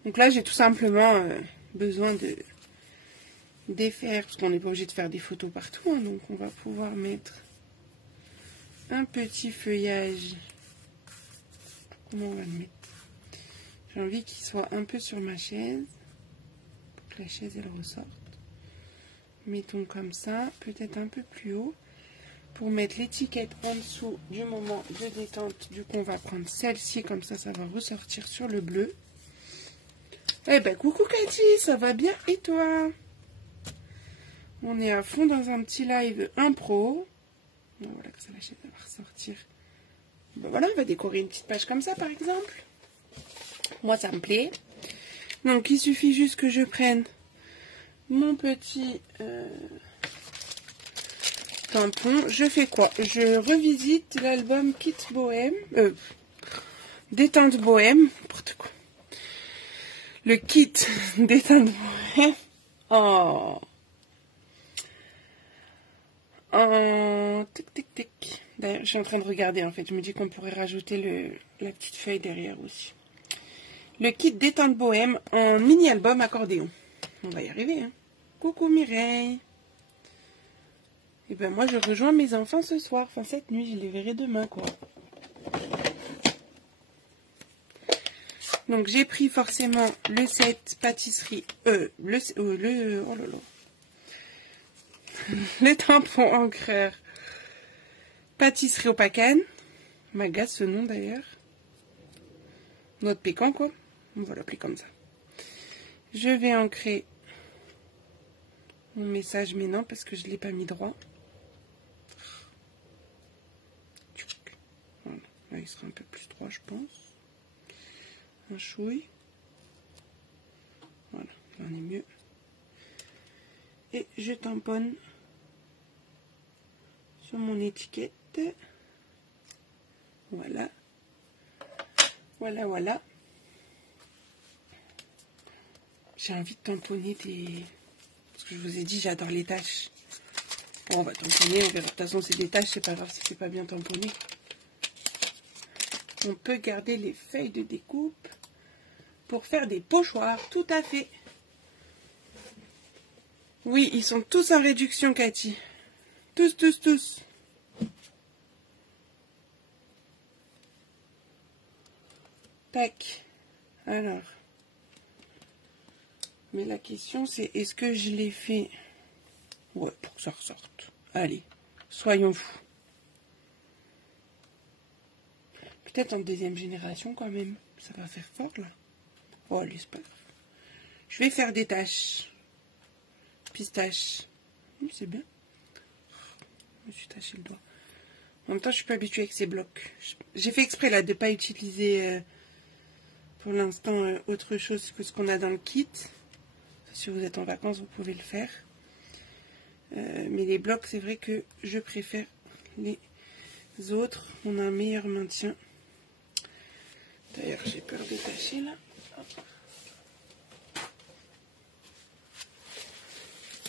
Donc là, j'ai tout simplement... besoin de défaire, parce qu'on n'est pas obligé de faire des photos partout, hein, donc on va pouvoir mettre un petit feuillage. Comment on va le mettre? J'ai envie qu'il soit un peu sur ma chaise, pour que la chaise elle ressorte. Mettons comme ça, peut-être un peu plus haut, pour mettre l'étiquette en dessous du moment de détente. Du coup, on va prendre celle-ci, comme ça, ça va ressortir sur le bleu. Eh ben, coucou Cathy, ça va bien et toi? On est à fond dans un petit live impro. Donc voilà, que ça, la chaise va ressortir Ben voilà, on va décorer une petite page comme ça par exemple. Moi ça me plaît. Donc il suffit juste que je prenne mon petit tampon. Je fais quoi? Je revisite l'album Kit Bohème. Détente Bohème. N'importe quoi. Le kit Détente Bohème. Oh. Tic tic tic. D'ailleurs, je suis en train de regarder en fait. Je me dis qu'on pourrait rajouter la petite feuille derrière aussi. Le kit Détente Bohème en mini-album accordéon. On va y arriver, hein. Coucou Mireille. Et ben moi je rejoins mes enfants ce soir. Enfin cette nuit, je les verrai demain quoi. Donc j'ai pris forcément le set pâtisserie. Le tampon encreur pâtisserie au pacane. M'agace ce nom d'ailleurs. Notre pécan quoi. On va l'appeler comme ça. Je vais ancrer mon message, mais non, parce que je ne l'ai pas mis droit. Voilà. Là, il sera un peu plus droit, je pense. Un chouille. Voilà, là on est mieux. Et je tamponne sur mon étiquette. Voilà. Voilà, voilà. J'ai envie de tamponner des... Parce que je vous ai dit, j'adore les taches. Bon, on va tamponner, on verra. De toute façon, c'est des taches, c'est pas grave si c'est pas bien tamponné. On peut garder les feuilles de découpe pour faire des pochoirs, tout à fait. Oui, ils sont tous en réduction, Cathy. Tous, tous, tous. Tac. Alors. Mais la question, c'est est-ce que je l'ai fait... Ouais, pour que ça ressorte. Allez, soyons fous. Peut-être en deuxième génération, quand même. Ça va faire fort, là. Oh, allez, c'est pas grave. Je vais faire des taches. Pistache. C'est bien. Je me suis taché le doigt. En même temps, je suis pas habituée avec ces blocs. J'ai fait exprès, là, de ne pas utiliser, pour l'instant, autre chose que ce qu'on a dans le kit. Si vous êtes en vacances, vous pouvez le faire. Mais les blocs, c'est vrai que je préfère les autres. On a un meilleur maintien. D'ailleurs, j'ai peur de tâcher là.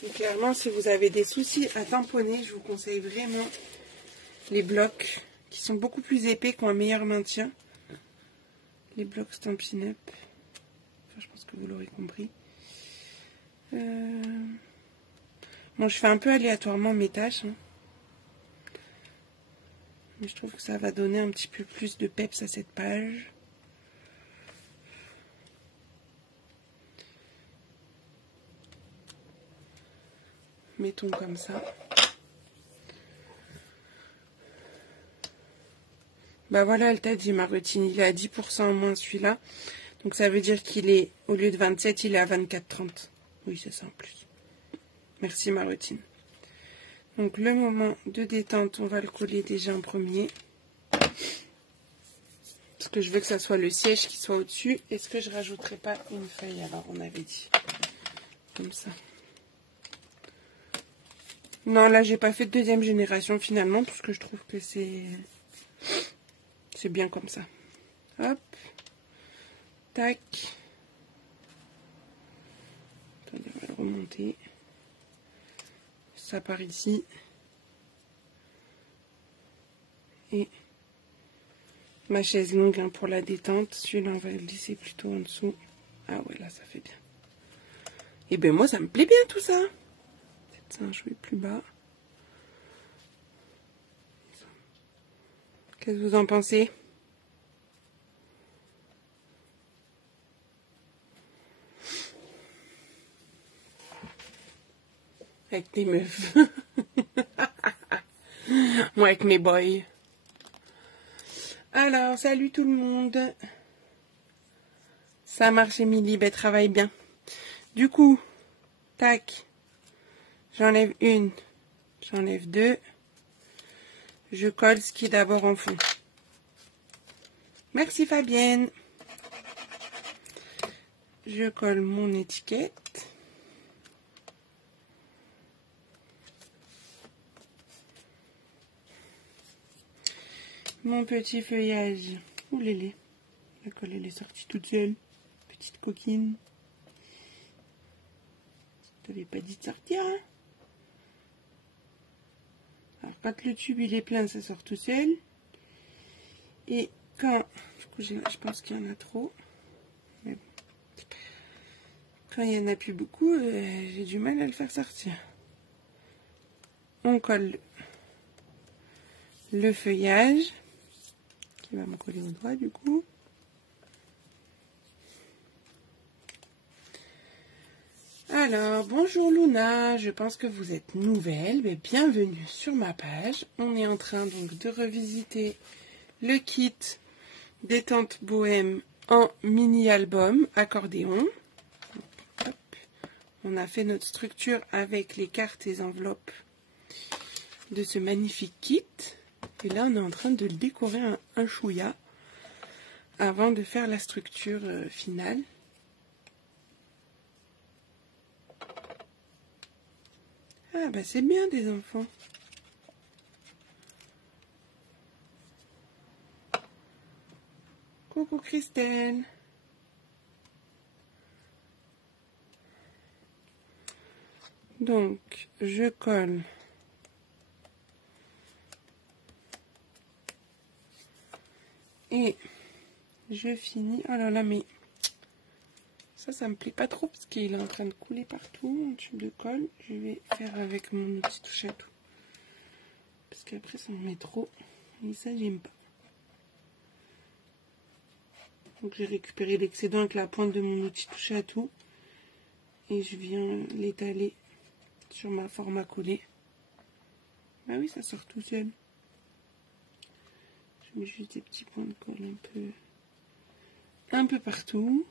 Et clairement, si vous avez des soucis à tamponner, je vous conseille vraiment les blocs qui sont beaucoup plus épais, qui ont un meilleur maintien. Les blocs Stampin' Up. Enfin, je pense que vous l'aurez compris. Bon, je fais un peu aléatoirement mes tâches. Hein. Mais je trouve que ça va donner un petit peu plus de peps à cette page. Mettons comme ça. Bah voilà, elle t'a dit ma routine. Il est à 10% en moins celui-là. Donc ça veut dire qu'il est, au lieu de 27, il est à 24,30. Oui, c'est ça en plus. Merci ma routine. Donc le moment de détente, on va le coller déjà en premier. Parce que je veux que ça soit le siège qui soit au-dessus. Est-ce que je rajouterai pas une feuille? Alors on avait dit. Comme ça. Non, là j'ai pas fait de deuxième génération finalement. Parce que je trouve que c'est bien comme ça. Hop. Tac. Attendez, on va le remonter. Ça part ici. Et ma chaise longue hein, pour la détente. Celui-là, on va le glisser plutôt en dessous. Ah ouais, là, ça fait bien. Et ben moi, ça me plaît bien tout ça. C'est un chouï plus bas. Qu'est-ce que vous en pensez? Avec tes meufs. Moi avec mes boys. Alors, salut tout le monde. Ça marche, Émilie, ben travaille bien. Du coup, tac. J'enlève une. J'enlève deux. Je colle ce qui est d'abord en fond. Merci Fabienne. Je colle mon étiquette. Mon petit feuillage. Ouh lélé. La colle elle est sortie toute seule. Petite coquine. Je t'avais pas dit de sortir, hein? Alors quand le tube il est plein, ça sort tout seul. Et quand... Du coup, je pense qu'il y en a trop. Mais bon. Quand il n'y en a plus beaucoup, j'ai du mal à le faire sortir. On colle le feuillage qui va me coller au doigt du coup. Alors, bonjour Luna, je pense que vous êtes nouvelle, mais bienvenue sur ma page. On est en train donc de revisiter le kit détente bohème en mini-album accordéon. Hop. On a fait notre structure avec les cartes et enveloppes de ce magnifique kit. Et là, on est en train de le décorer un chouïa avant de faire la structure finale. Ah bah c'est bien des enfants. Coucou Christelle. Donc je colle et je finis. Oh là là, mais ça me plaît pas trop parce qu'il est en train de couler partout mon tube de colle. Je vais faire avec mon outil touche à tout parce qu'après ça en met trop et ça j'aime pas. Donc j'ai récupéré l'excédent avec la pointe de mon outil touche à tout et je viens l'étaler sur ma forme à coller. Bah oui, ça sort tout seul. Je mets juste des petits points de colle un peu partout.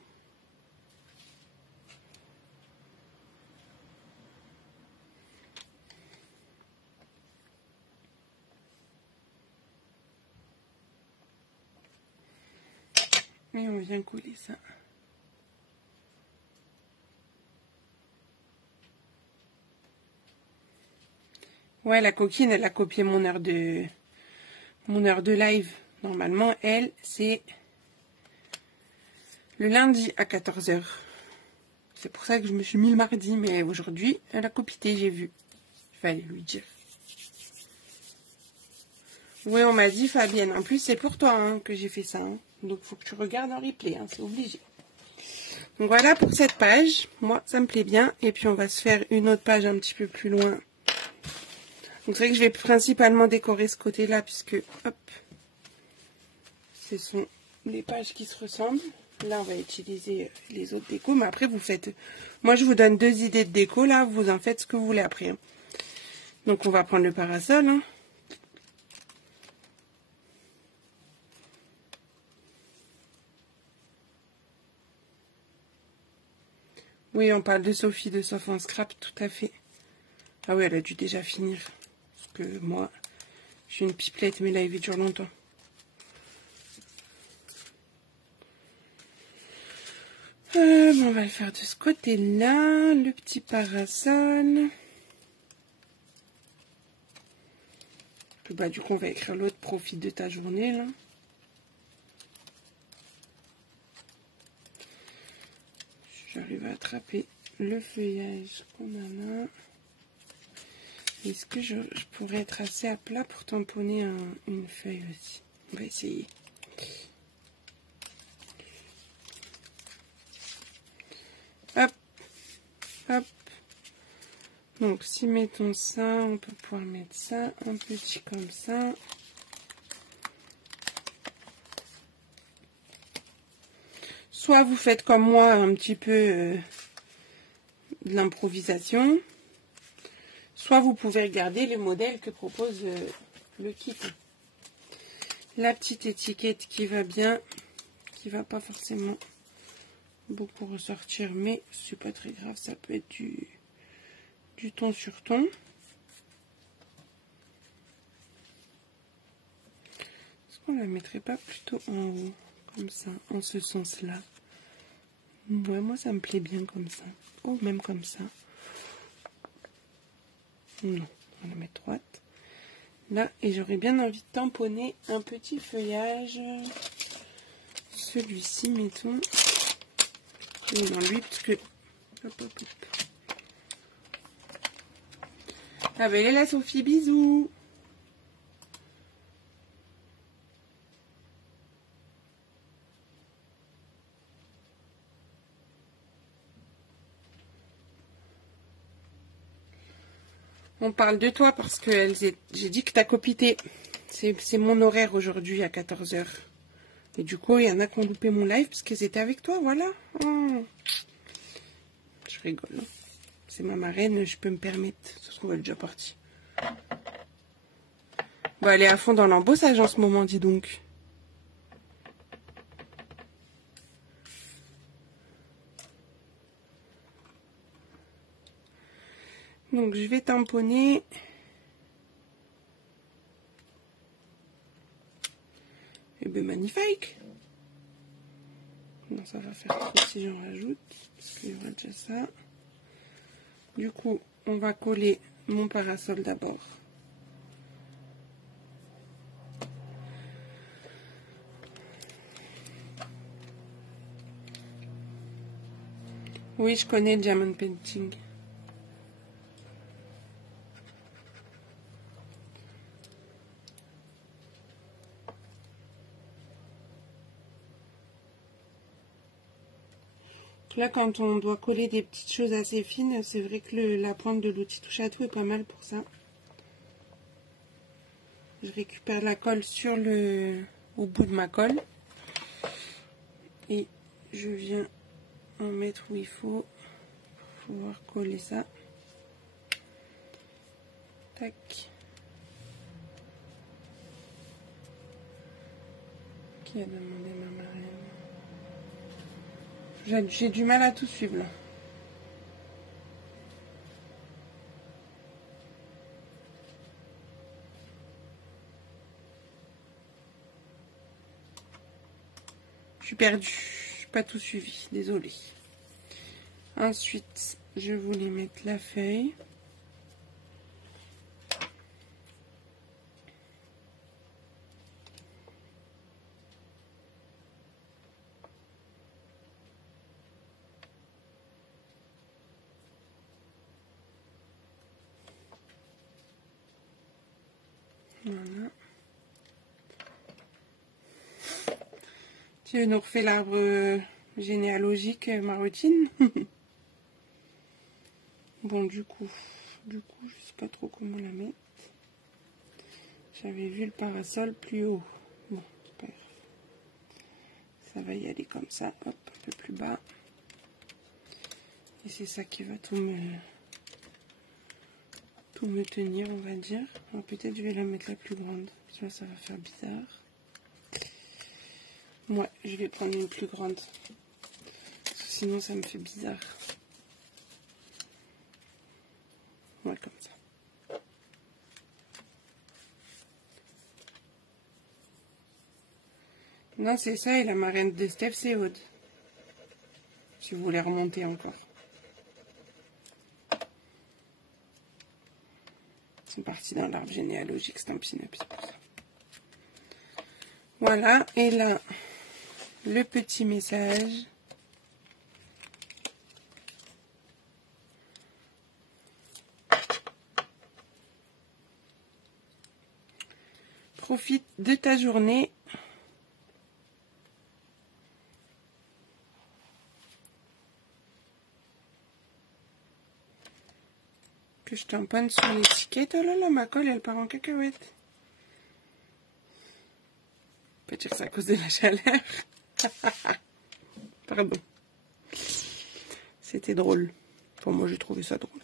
Et on vient coller ça. Ouais, la coquine, elle a copié mon heure de live. Normalement, elle, c'est le lundi à 14 h. C'est pour ça que je me suis mis le mardi, mais aujourd'hui, elle a copié, j'ai vu. Il fallait lui dire. Oui, on m'a dit, Fabienne. En plus, c'est pour toi hein, que j'ai fait ça. Hein. Donc, il faut que tu regardes en replay, hein, c'est obligé. Donc, voilà pour cette page. Moi, ça me plaît bien. Et puis, on va se faire une autre page un petit peu plus loin. Donc, c'est vrai que je vais principalement décorer ce côté-là, puisque, hop, ce sont les pages qui se ressemblent. Là, on va utiliser les autres décos. Mais après, vous faites... Moi, je vous donne 2 idées de déco. Là, vous en faites ce que vous voulez après. Hein. Donc, on va prendre le parasol. Hein. Oui, on parle de Sophie de Sauf en Scrap, tout à fait. Ah oui, elle a dû déjà finir. Parce que moi, je suis une pipelette, mais là, il dure longtemps. On va le faire de ce côté-là. Le petit parasol. Puis, bah, du coup, on va écrire l'autre. Profite de ta journée, là. J'arrive à attraper le feuillage qu'on a là. Est-ce que je pourrais être assez à plat pour tamponner une feuille aussi? On va essayer. Hop, hop. Donc, si mettons ça, on peut pouvoir mettre ça un petit comme ça. Soit vous faites comme moi un petit peu de l'improvisation, soit vous pouvez regarder les modèles que propose le kit. La petite étiquette qui va bien, qui va pas forcément beaucoup ressortir, mais c'est pas très grave, ça peut être du ton sur ton. Est-ce qu'on la mettrait pas plutôt en haut? Comme ça, en ce sens-là. Ouais, moi ça me plaît bien comme ça. Ou même comme ça. Non, on va la mettre droite. Là, et j'aurais bien envie de tamponner un petit feuillage. Celui-ci, mettons. Et dans lui, parce que... Hop, hop, hop. Ah ben, elle est là, Sophie, bisous. On parle de toi parce que j'ai dit que t'as copité. C'est mon horaire aujourd'hui à 14 h. Et du coup, il y en a qui ont loupé mon live parce qu'ils étaient avec toi, voilà. Oh. Je rigole. Hein. C'est ma marraine, je peux me permettre. Ça se trouve, elle est déjà partie. Bon, elle est à fond dans l'embossage en ce moment, dis donc. Donc, je vais tamponner. Et bien, magnifique. Non, ça va faire trop si j'en rajoute. Parce qu'il y aura déjà ça. Du coup, on va coller mon parasol d'abord. Oui, je connais le Diamond Painting. Là, quand on doit coller des petites choses assez fines, c'est vrai que la pointe de l'outil touche à tout est pas mal pour ça. Je récupère la colle au bout de ma colle. Et je viens en mettre où il faut pour pouvoir coller ça. Tac. Qui a demandé ma marraine? J'ai du mal à tout suivre là. Je suis perdue. Je n'ai pas tout suivi. Désolée. Ensuite, je voulais mettre la feuille. Voilà. Tu nous refais l'arbre généalogique, ma routine. Bon, du coup, je sais pas trop comment la mettre. J'avais vu le parasol plus haut. Bon, c'est pas grave. Ça va y aller comme ça. Hop, un peu plus bas. Et c'est ça qui va tout me tenir, on va dire. Alors peut-être je vais la mettre la plus grande. Là, ça va faire bizarre. Ouais, je vais prendre une plus grande. Sinon, ça me fait bizarre. Ouais, comme ça. Non, c'est ça, et la marraine de Steph, c'est Aude. Si vous voulez remonter encore. C'est parti dans l'arbre généalogique, c'est un pin-up, c'est pour ça. Voilà, et là, le petit message. Profite de ta journée. Que je tamponne sur l'étiquette. Oh là là, ma colle, elle part en cacahuète. On peut dire que c'est à cause de la chaleur. Pardon. C'était drôle. Enfin, moi, j'ai trouvé ça drôle.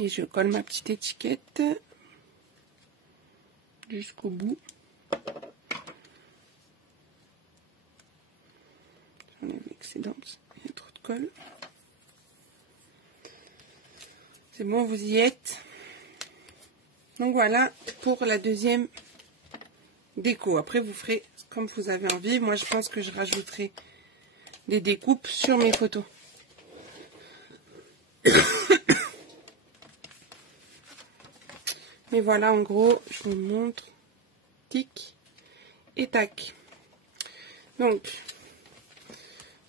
Et je colle ma petite étiquette jusqu'au bout. J'enlève l'excédent, il y a trop de colle. C'est bon, vous y êtes. Donc voilà pour la deuxième déco. Après, vous ferez comme vous avez envie. Moi, je pense que je rajouterai des découpes sur mes photos. Mais voilà, en gros, je vous montre. Tic et tac. Donc,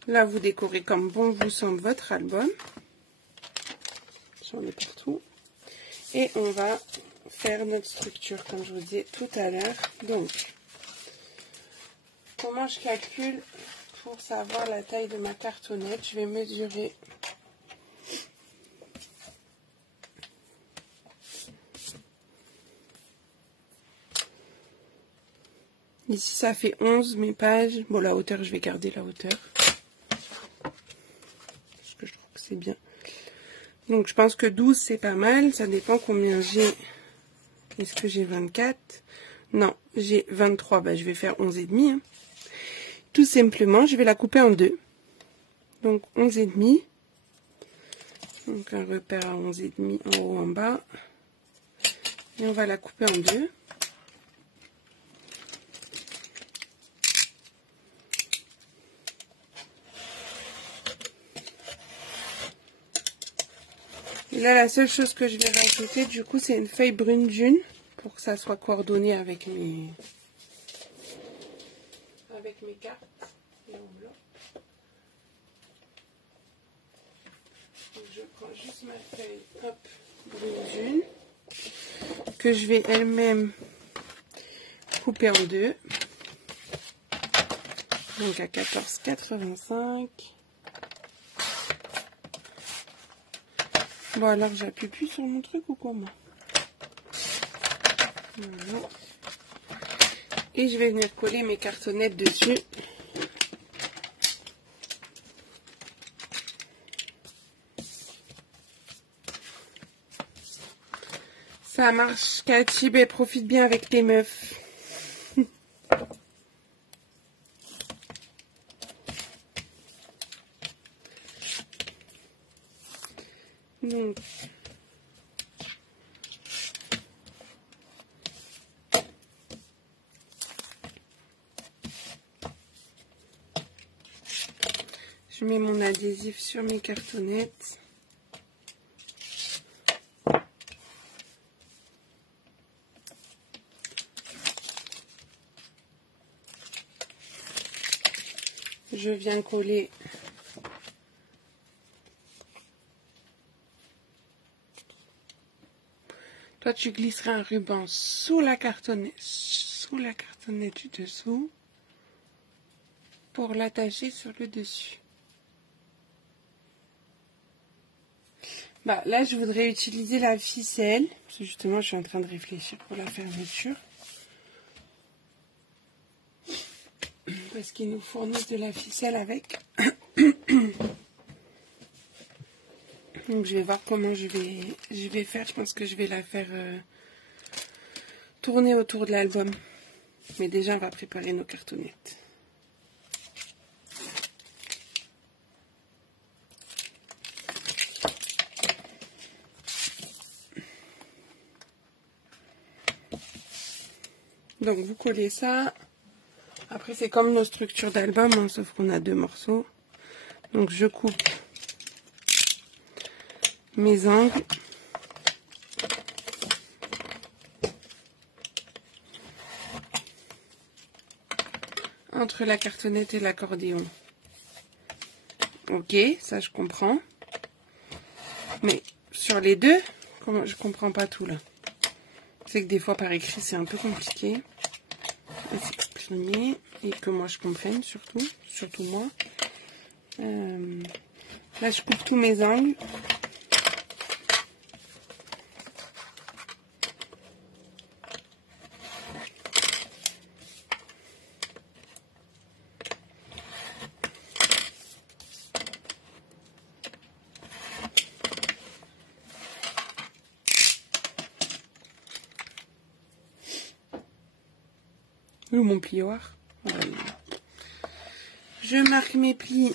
là, vous décorez comme bon vous semble votre album. J'en ai partout. Et on va faire notre structure, comme je vous disais tout à l'heure. Donc, comment je calcule pour savoir la taille de ma cartonnette? Je vais mesurer. Ici, ça fait 11 mes pages. Bon, la hauteur, je vais garder la hauteur. Parce que je trouve que c'est bien. Donc, je pense que 12, c'est pas mal. Ça dépend combien j'ai. Est-ce que j'ai 24? Non, j'ai 23. Bah, je vais faire 11,5. Hein. Tout simplement, je vais la couper en deux. Donc, 11,5. Donc, un repère à 11,5 en haut, en bas. Et on va la couper en deux. Et là, la seule chose que je vais rajouter, du coup, c'est une feuille brune d'une pour que ça soit coordonné avec mes cartes et enveloppes. Donc, je prends juste ma feuille, hop, brune d'une, que je vais elle-même couper en deux. Donc, à 14,85. Bon, alors j'appuie plus sur mon truc ou comment? Voilà. Et je vais venir coller mes cartonnettes dessus. Ça marche, Cathy, ben, profite bien avec tes meufs. Donc, je mets mon adhésif sur mes cartonnettes. Je viens coller toi, tu glisseras un ruban sous la cartonnette du dessous pour l'attacher sur le dessus. Bah, là, je voudrais utiliser la ficelle. Parce que justement, je suis en train de réfléchir pour la fermeture. Parce qu'ils nous fournissent de la ficelle avec. Donc, je vais voir comment je vais faire. Je pense que je vais la faire tourner autour de l'album. Mais déjà, on va préparer nos cartonnettes. Donc, vous collez ça. Après, c'est comme nos structures d'album, hein, sauf qu'on a deux morceaux. Donc, je coupe mes angles. Entre la cartonnette et l'accordéon. Ok, ça je comprends. Mais sur les deux, je comprends pas tout là. C'est que des fois par écrit c'est un peu compliqué à s'exprimer et que moi je comprenne surtout moi. Là je coupe tous mes angles. Ou mon plioir. Voilà. Je marque mes plis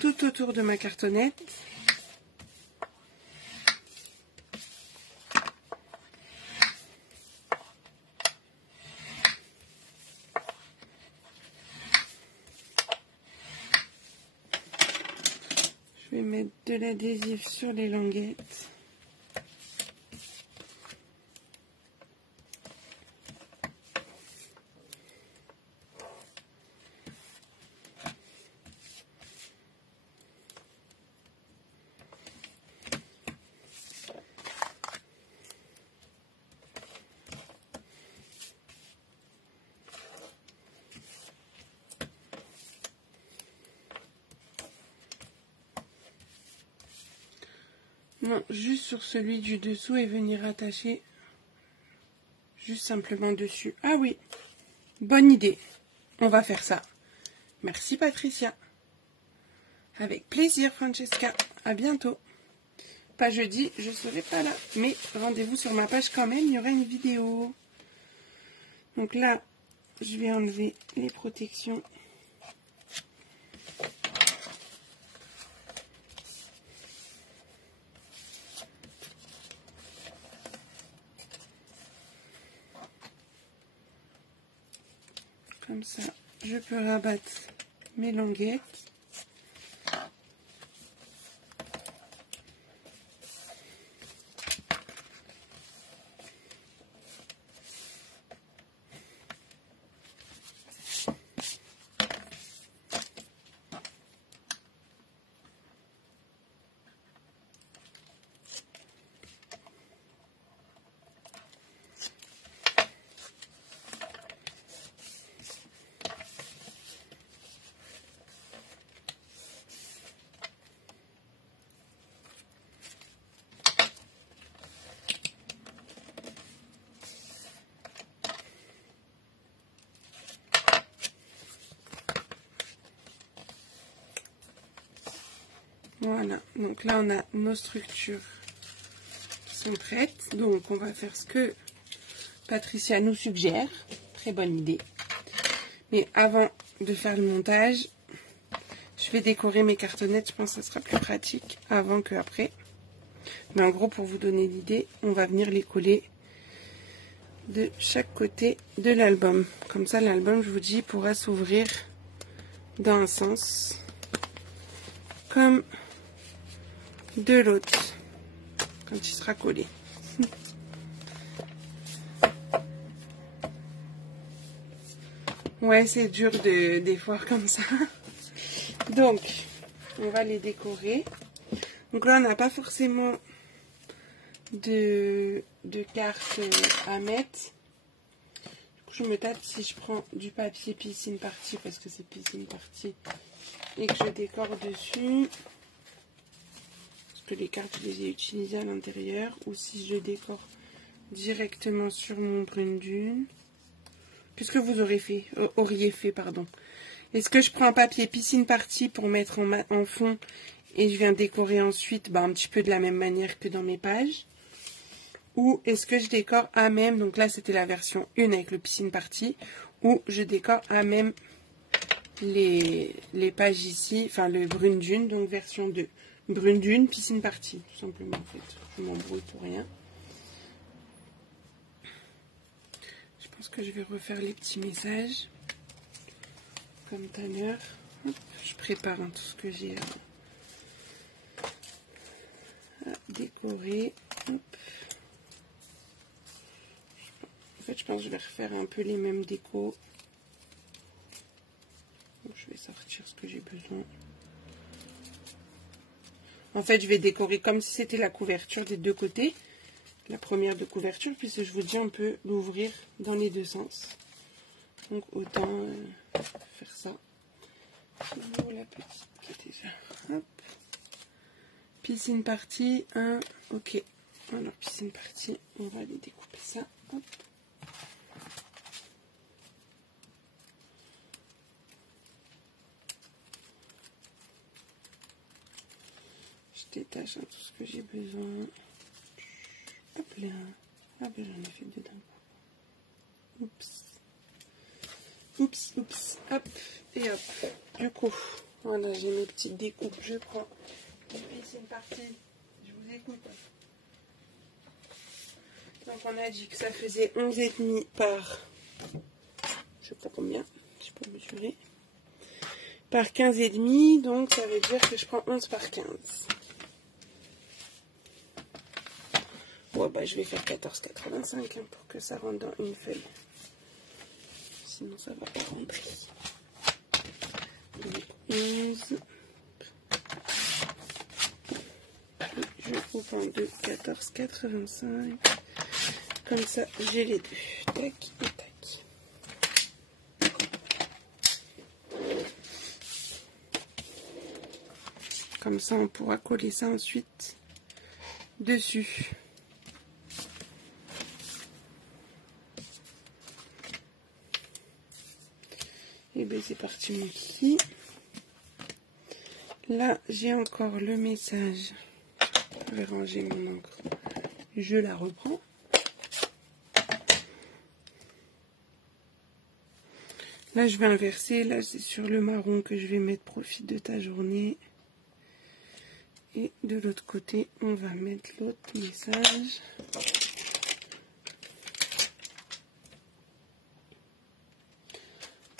tout autour de ma cartonnette. vais mettre de l'adhésif sur les languettes. Non, juste sur celui du dessous et venir attacher juste simplement dessus. Ah oui, bonne idée. On va faire ça. Merci Patricia. Avec plaisir Francesca. À bientôt. Pas jeudi, je ne serai pas là. Mais rendez-vous sur ma page quand même, il y aura une vidéo. Donc là, je vais enlever les protections. Comme ça, je peux rabattre mes languettes. Voilà, donc là on a nos structures qui sont prêtes. Donc on va faire ce que Patricia nous suggère. Très bonne idée. Mais avant de faire le montage, je vais décorer mes cartonnettes. Je pense que ça sera plus pratique avant qu'après. Mais en gros, pour vous donner l'idée, on va venir les coller de chaque côté de l'album. Comme ça, l'album, je vous dis, pourra s'ouvrir dans un sens comme de l'autre quand il sera collé. Ouais, c'est dur des fois comme ça. Donc, on va les décorer. Donc là, on n'a pas forcément de cartes à mettre. Du coup, je me tâte si je prends du papier piscine party, parce que c'est piscine party, et que je décore dessus. Que les cartes, je les ai utilisées à l'intérieur, ou si je décore directement sur mon brune dune. Qu'est-ce que vous auriez fait, pardon. Est-ce que je prends un papier piscine party pour mettre en fond et je viens décorer ensuite un petit peu de la même manière que dans mes pages, ou est-ce que je décore à même, donc là c'était la version 1 avec le piscine party, ou je décore à même les pages ici, enfin le brune dune, donc version 2. Brune dune, piscine party, tout simplement en fait. Je m'embrouille pour rien. Je pense que je vais refaire les petits messages. Comme tout à l'heure. Je prépare tout ce que j'ai à décorer. Hop. En fait, je pense que je vais refaire un peu les mêmes décos. Donc, je vais sortir ce que j'ai besoin. En fait, je vais décorer comme si c'était la couverture des deux côtés. La première de couverture, puisque je vous dis, on peut l'ouvrir dans les deux sens. Donc, autant faire ça. Oh, la petite qui est déjà. Hop. Piscine party 1. Ok. Alors, piscine party, on va aller découper ça. Hop. Je détache tout ce que j'ai besoin. Hop là. Ah ben j'en ai fait deux d'un coup. Oups. Oups, oups. Hop. Et hop. Du coup, voilà, j'ai mes petites découpes. Je prends une piscine partie. Je vous écoute. Donc on a dit que ça faisait 11,5 par... Je sais pas combien. Je peux mesurer. par 15,5, donc ça veut dire que je prends 11 par 15. Ouais, bah je vais faire 14,85 pour que ça rentre dans une feuille. Sinon ça va pas rentrer. Donc 11. Je coupe en deux, 14,85. Comme ça, j'ai les deux. Tac et tac. Comme ça, on pourra coller ça ensuite dessus. Et bien, c'est parti, mon kiki. Là, j'ai encore le message. Je vais ranger mon encre. Je la reprends. Là, je vais inverser. Là, c'est sur le marron que je vais mettre profite de ta journée. Et de l'autre côté, on va mettre l'autre message.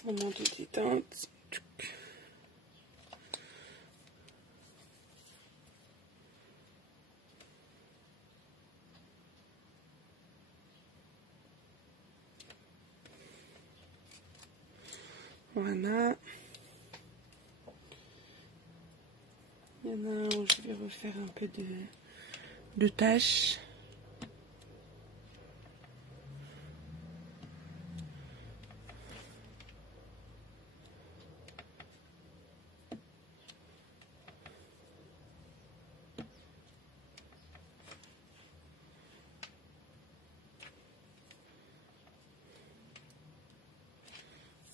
Moment de détente. Voilà. Il y en a un où je vais refaire un peu de tâches.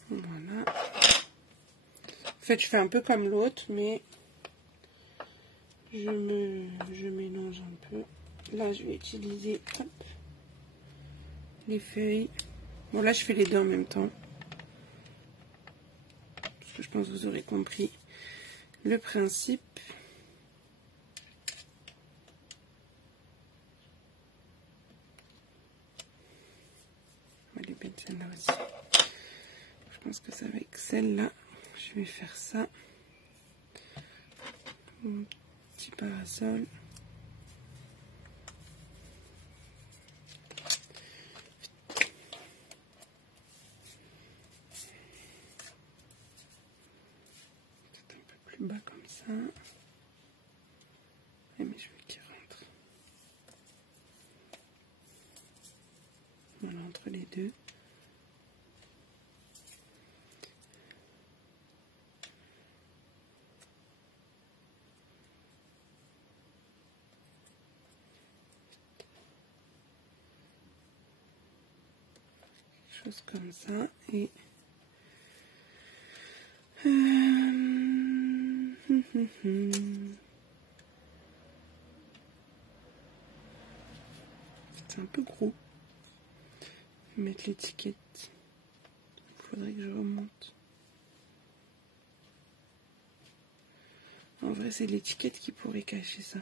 Voilà. En fait, je fais un peu comme l'autre, mais je mélange un peu. Là, je vais utiliser hop, les feuilles. Bon, là, je fais les deux en même temps. Parce que je pense que vous aurez compris le principe. On va les mettre celle-là aussi. Je pense que ça va avec celle-là. Je vais faire ça. Mon petit parasol. Peut-être un peu plus bas comme ça. Mais je veux qu'il rentre. Voilà, entre les deux. Chose comme ça. Et c'est un peu gros. Je vais mettre l'étiquette. Il faudrait que je remonte. En vrai, c'est l'étiquette qui pourrait cacher ça.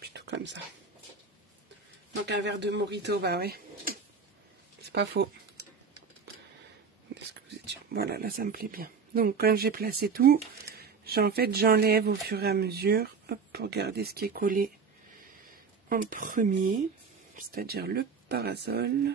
Plutôt comme ça. Donc un verre de Mojito, bah ouais. C'est pas faux. Est-ce que vous étiez... Voilà, là ça me plaît bien. Donc quand j'ai placé tout, j'enlève au fur et à mesure, hop, pour garder ce qui est collé en premier, c'est-à-dire le parasol.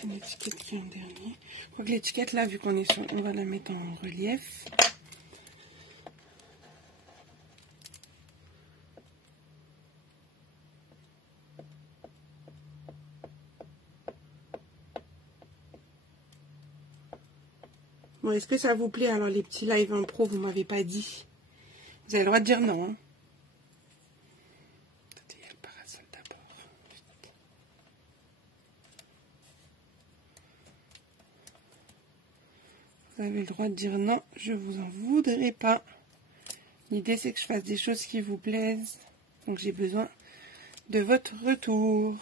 C'est l'étiquette qui est en dernier. Je crois que l'étiquette là, vu qu'on est sur, on va la mettre en relief. Bon, est-ce que ça vous plaît? Alors, les petits lives en pro, vous m'avez pas dit. Vous avez le droit de dire non. Hein. Il y a le parasol d'abord. Vous avez le droit de dire non, je vous en voudrais pas. L'idée, c'est que je fasse des choses qui vous plaisent. Donc, j'ai besoin de votre retour.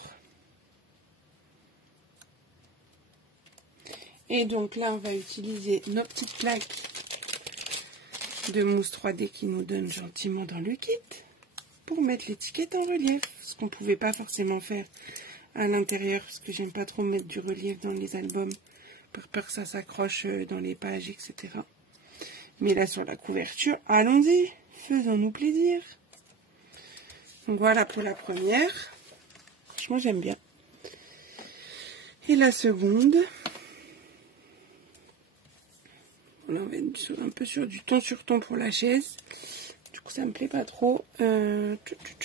Et donc là, on va utiliser nos petites plaques de mousse 3D qui nous donnent gentiment dans le kit pour mettre l'étiquette en relief. Ce qu'on ne pouvait pas forcément faire à l'intérieur parce que j'aime pas trop mettre du relief dans les albums par peur que ça s'accroche dans les pages, etc. Mais là, sur la couverture, allons-y, faisons-nous plaisir. Donc voilà pour la première. Franchement, j'aime bien. Et la seconde... Là, on va être un peu sur du ton sur ton pour la chaise. Du coup, ça me plaît pas trop. J'ai une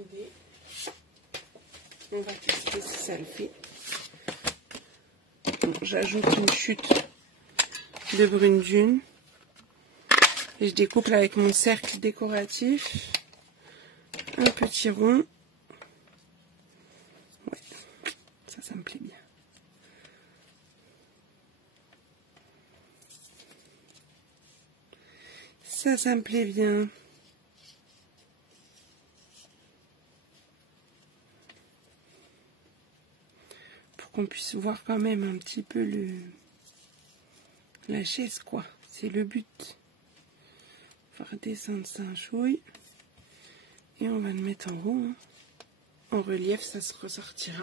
idée. On va tester si ça le fait. J'ajoute une chute de brune dune. Et je découpe là avec mon cercle décoratif. Un petit rond. Ouais, ça me plaît bien. Ça me plaît bien. Pour qu'on puisse voir quand même un petit peu la chaise, quoi. C'est le but. On va redescendre ça un chouille. Et on va le mettre en haut. Hein. En relief, ça se ressortira.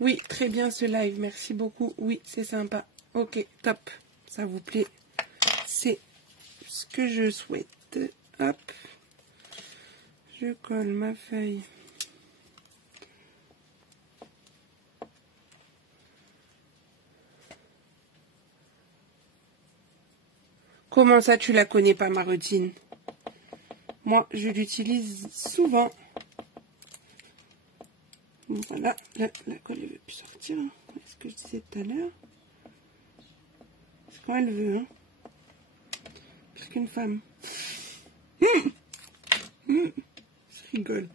Oui, très bien ce live. Merci beaucoup. Oui, c'est sympa. Ok, top. Ça vous plaît. C'est ce que je souhaite. Hop. Je colle ma feuille. Comment ça, tu la connais pas, ma routine? Moi, je l'utilise souvent. Voilà, la colle ne veut plus sortir. Hein. C'est ce que je disais tout à l'heure. C'est quand elle veut. Hein. Pire qu'une femme. Je rigole.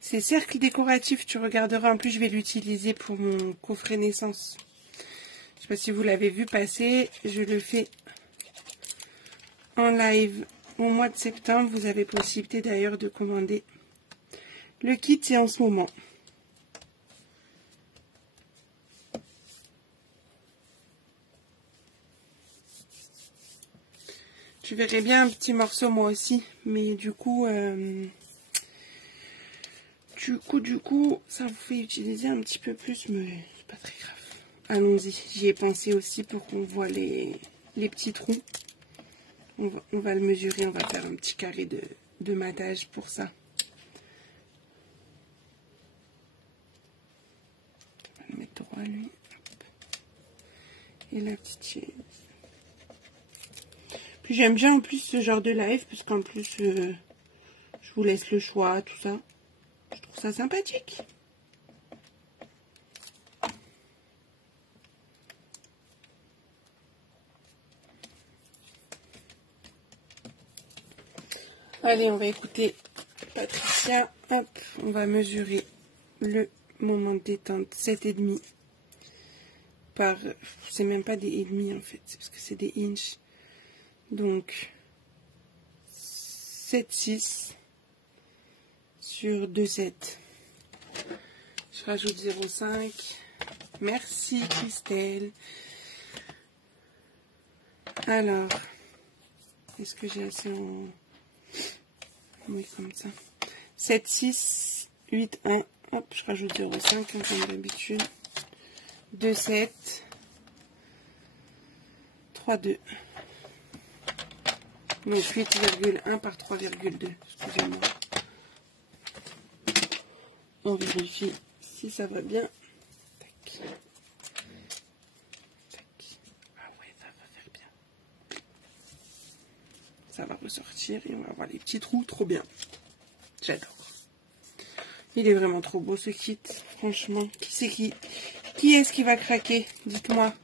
C'est cercle décoratif, tu regarderas. En plus, je vais l'utiliser pour mon coffret naissance. Je ne sais pas si vous l'avez vu passer. Je le fais en live au mois de septembre. Vous avez possibilité d'ailleurs de commander le kit, c'est en ce moment. Je verrai bien un petit morceau moi aussi, mais du coup, ça vous fait utiliser un petit peu plus, mais c'est pas très grave. Allons-y, j'y ai pensé aussi pour qu'on voit les petits trous. On va le mesurer, on va faire un petit carré de matage pour ça. On va le mettre droit lui. Hop. Et la petite chaise. Puis j'aime bien en plus ce genre de live, parce qu'en plus, je vous laisse le choix, tout ça. Je trouve ça sympathique. Allez, on va écouter Patricia. Hop, on va mesurer le moment de détente 7,5 par... C'est même pas des et demi en fait, c'est parce que c'est des inches. Donc, 7,6 sur 2,7. Je rajoute 0,5. Merci Christelle. Alors, est-ce que j'ai assez en... Oui, comme ça. 7,6, 8,1. Hop, je rajoute 0,5 comme d'habitude. 2,7. 3,2. Donc 8,1 par 3,2. Excusez-moi. On vérifie si ça va bien. Tac. Tac. Ah ouais, ça va faire bien. Ça va ressortir et on va avoir les petits trous. Trop bien. J'adore. Il est vraiment trop beau ce kit, franchement. Qui est-ce qui va craquer? Dites-moi.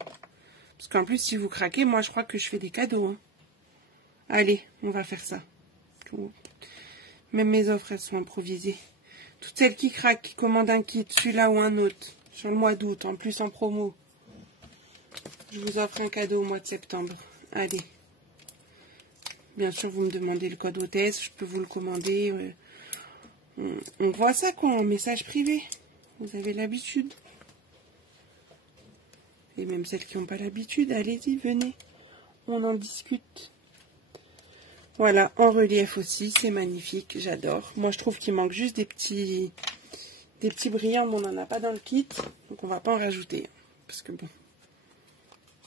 Parce qu'en plus, si vous craquez, moi je crois que je fais des cadeaux. Hein. Allez, on va faire ça. Même mes offres, elles sont improvisées. Toutes celles qui craquent, qui commandent un kit, celui-là ou un autre, sur le mois d'août, en plus en promo. Je vous offre un cadeau au mois de septembre. Allez. Bien sûr, vous me demandez le code hôtesse, je peux vous le commander. On voit ça quoi, en message privé. Vous avez l'habitude. Et même celles qui n'ont pas l'habitude, allez-y, venez. On en discute. Voilà, en relief aussi, c'est magnifique, j'adore. Moi, je trouve qu'il manque juste des petits brillants, mais on n'en a pas dans le kit. Donc, on va pas en rajouter. Parce que bon,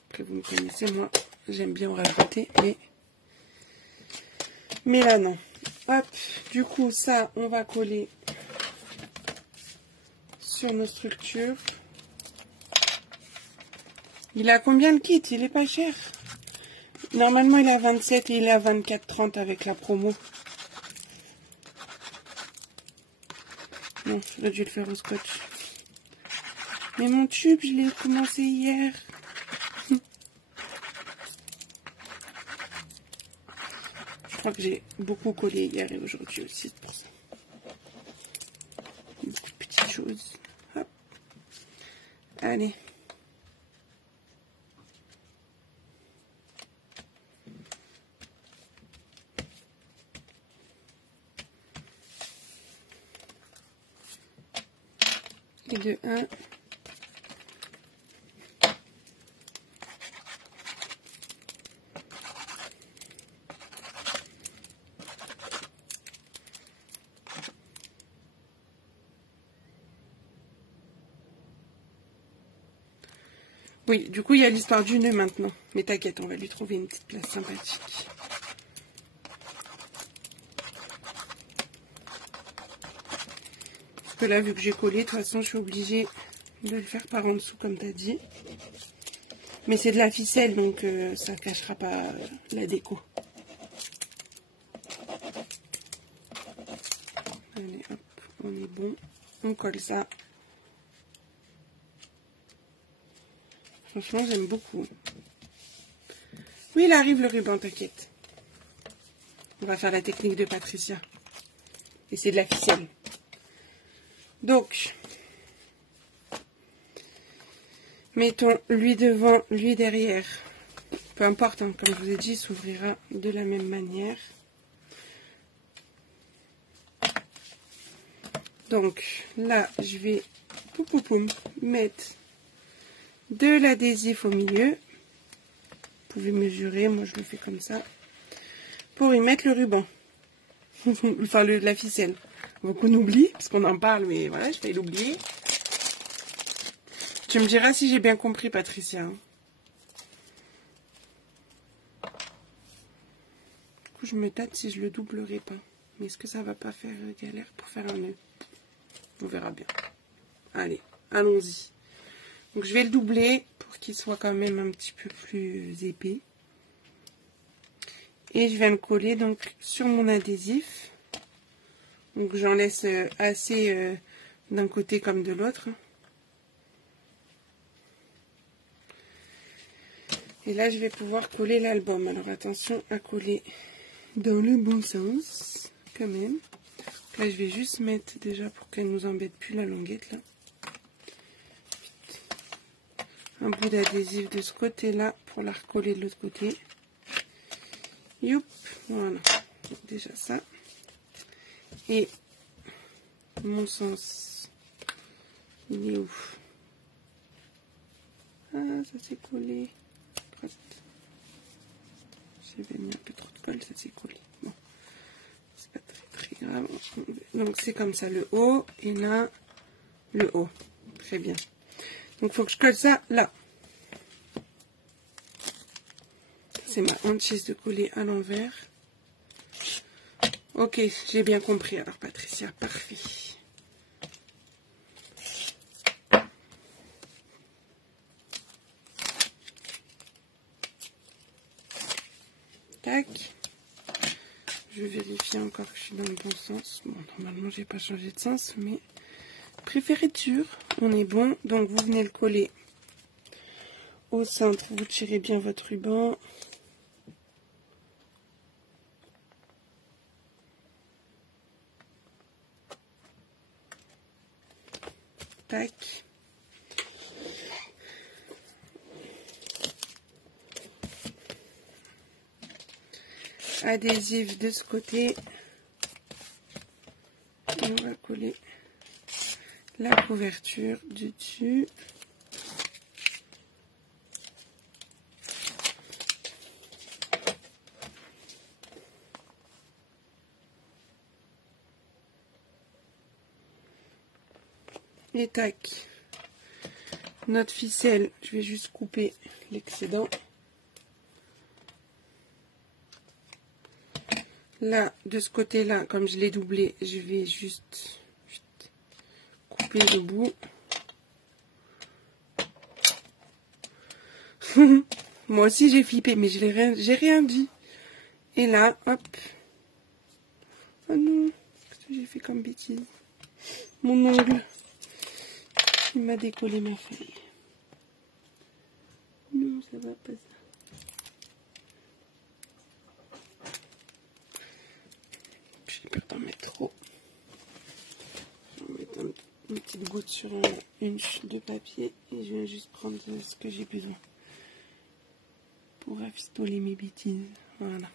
après, vous me connaissez, moi, j'aime bien en rajouter. Mais là, non. Hop, du coup, ça, on va coller sur nos structures. Il a combien le kit? Il est pas cher. Normalement, il est à 27 et il est à 24,30 avec la promo. Non, j'aurais dû le faire au scotch. Mais mon tube, je l'ai commencé hier. Je crois que j'ai beaucoup collé hier et aujourd'hui aussi, c'est pour ça. Beaucoup de petites choses. Hop. Allez. Et de 1. Oui, du coup, il y a l'histoire du nœud maintenant. Mais t'inquiète, on va lui trouver une petite place sympathique. Parce que là, vu que j'ai collé, de toute façon, je suis obligée de le faire par en dessous, comme t'as dit. Mais c'est de la ficelle, donc ça ne cachera pas la déco. Allez, hop, on est bon. On colle ça. Franchement, j'aime beaucoup. Oui, il arrive le ruban, t'inquiète. On va faire la technique de Patricia. Et c'est de la ficelle. Donc, mettons lui devant, lui derrière. Peu importe, hein, comme je vous ai dit, il s'ouvrira de la même manière. Donc, là, je vais mettre de l'adhésif au milieu. Vous pouvez mesurer, moi je le fais comme ça. Pour y mettre le ruban. Enfin, la ficelle. Donc on oublie, parce qu'on en parle, mais voilà, je vais l'oublier. Tu me diras si j'ai bien compris, Patricia. Du coup, je me tâte si je le doublerai pas. Mais est-ce que ça va pas faire galère pour faire un nœud? On verra bien. Allez, allons-y. Donc je vais le doubler pour qu'il soit quand même un petit peu plus épais. Et je viens le coller donc sur mon adhésif. Donc j'en laisse assez d'un côté comme de l'autre. Et là je vais pouvoir coller l'album. Alors attention à coller dans le bon sens quand même. Là je vais juste mettre déjà pour qu'elle nous embête plus la languette là. Un bout d'adhésif de ce côté là pour la recoller de l'autre côté. Youp, voilà. Donc, déjà ça. Et mon sens, il est où? Ah, ça s'est collé. J'avais mis un peu trop de colle, ça s'est collé. Bon, c'est pas très grave. Donc c'est comme ça, le haut et là, le haut. Très bien. Donc il faut que je colle ça là. C'est ma hantise de coller à l'envers. Ok, j'ai bien compris alors Patricia, parfait. Tac. Je vais vérifier encore que je suis dans le bon sens. Bon, normalement, j'ai pas changé de sens, mais préférez être sûr. On est bon. Donc, vous venez le coller au centre. Vous tirez bien votre ruban. Tac. Adhésif de ce côté. On va coller la couverture du dessus. Et tac. Notre ficelle, je vais juste couper l'excédent. Là, de ce côté-là, comme je l'ai doublé, je vais juste couper le bout. Moi aussi, j'ai flippé, mais j'ai rien dit. Et là, hop. Oh non, qu'est-ce que j'ai fait comme bêtise? Mon ongle, il m'a décollé ma feuille. Non, ça va pas ça. J'ai peur d'en mettre trop. Je vais mettre une petite goutte sur une chute de papier et je vais juste prendre ce que j'ai besoin pour rafistoler mes bêtises. Voilà.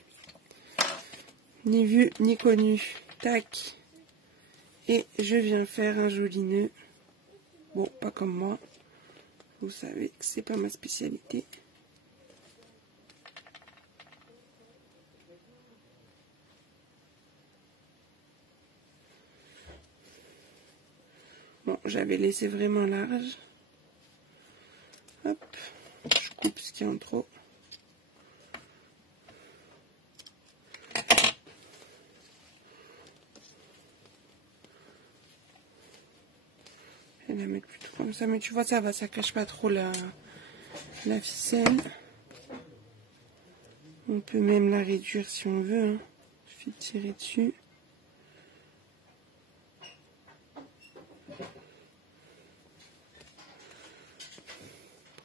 Ni vu ni connu. Tac. Et je viens faire un joli nœud. Bon, pas comme moi. Vous savez que c'est pas ma spécialité. Bon, j'avais laissé vraiment large. Hop, je coupe ce qui est en trop. Je vais la mettre plutôt comme ça, mais tu vois, ça va, ça cache pas trop la ficelle. On peut même la réduire si on veut. Hein. Il suffit de tirer dessus.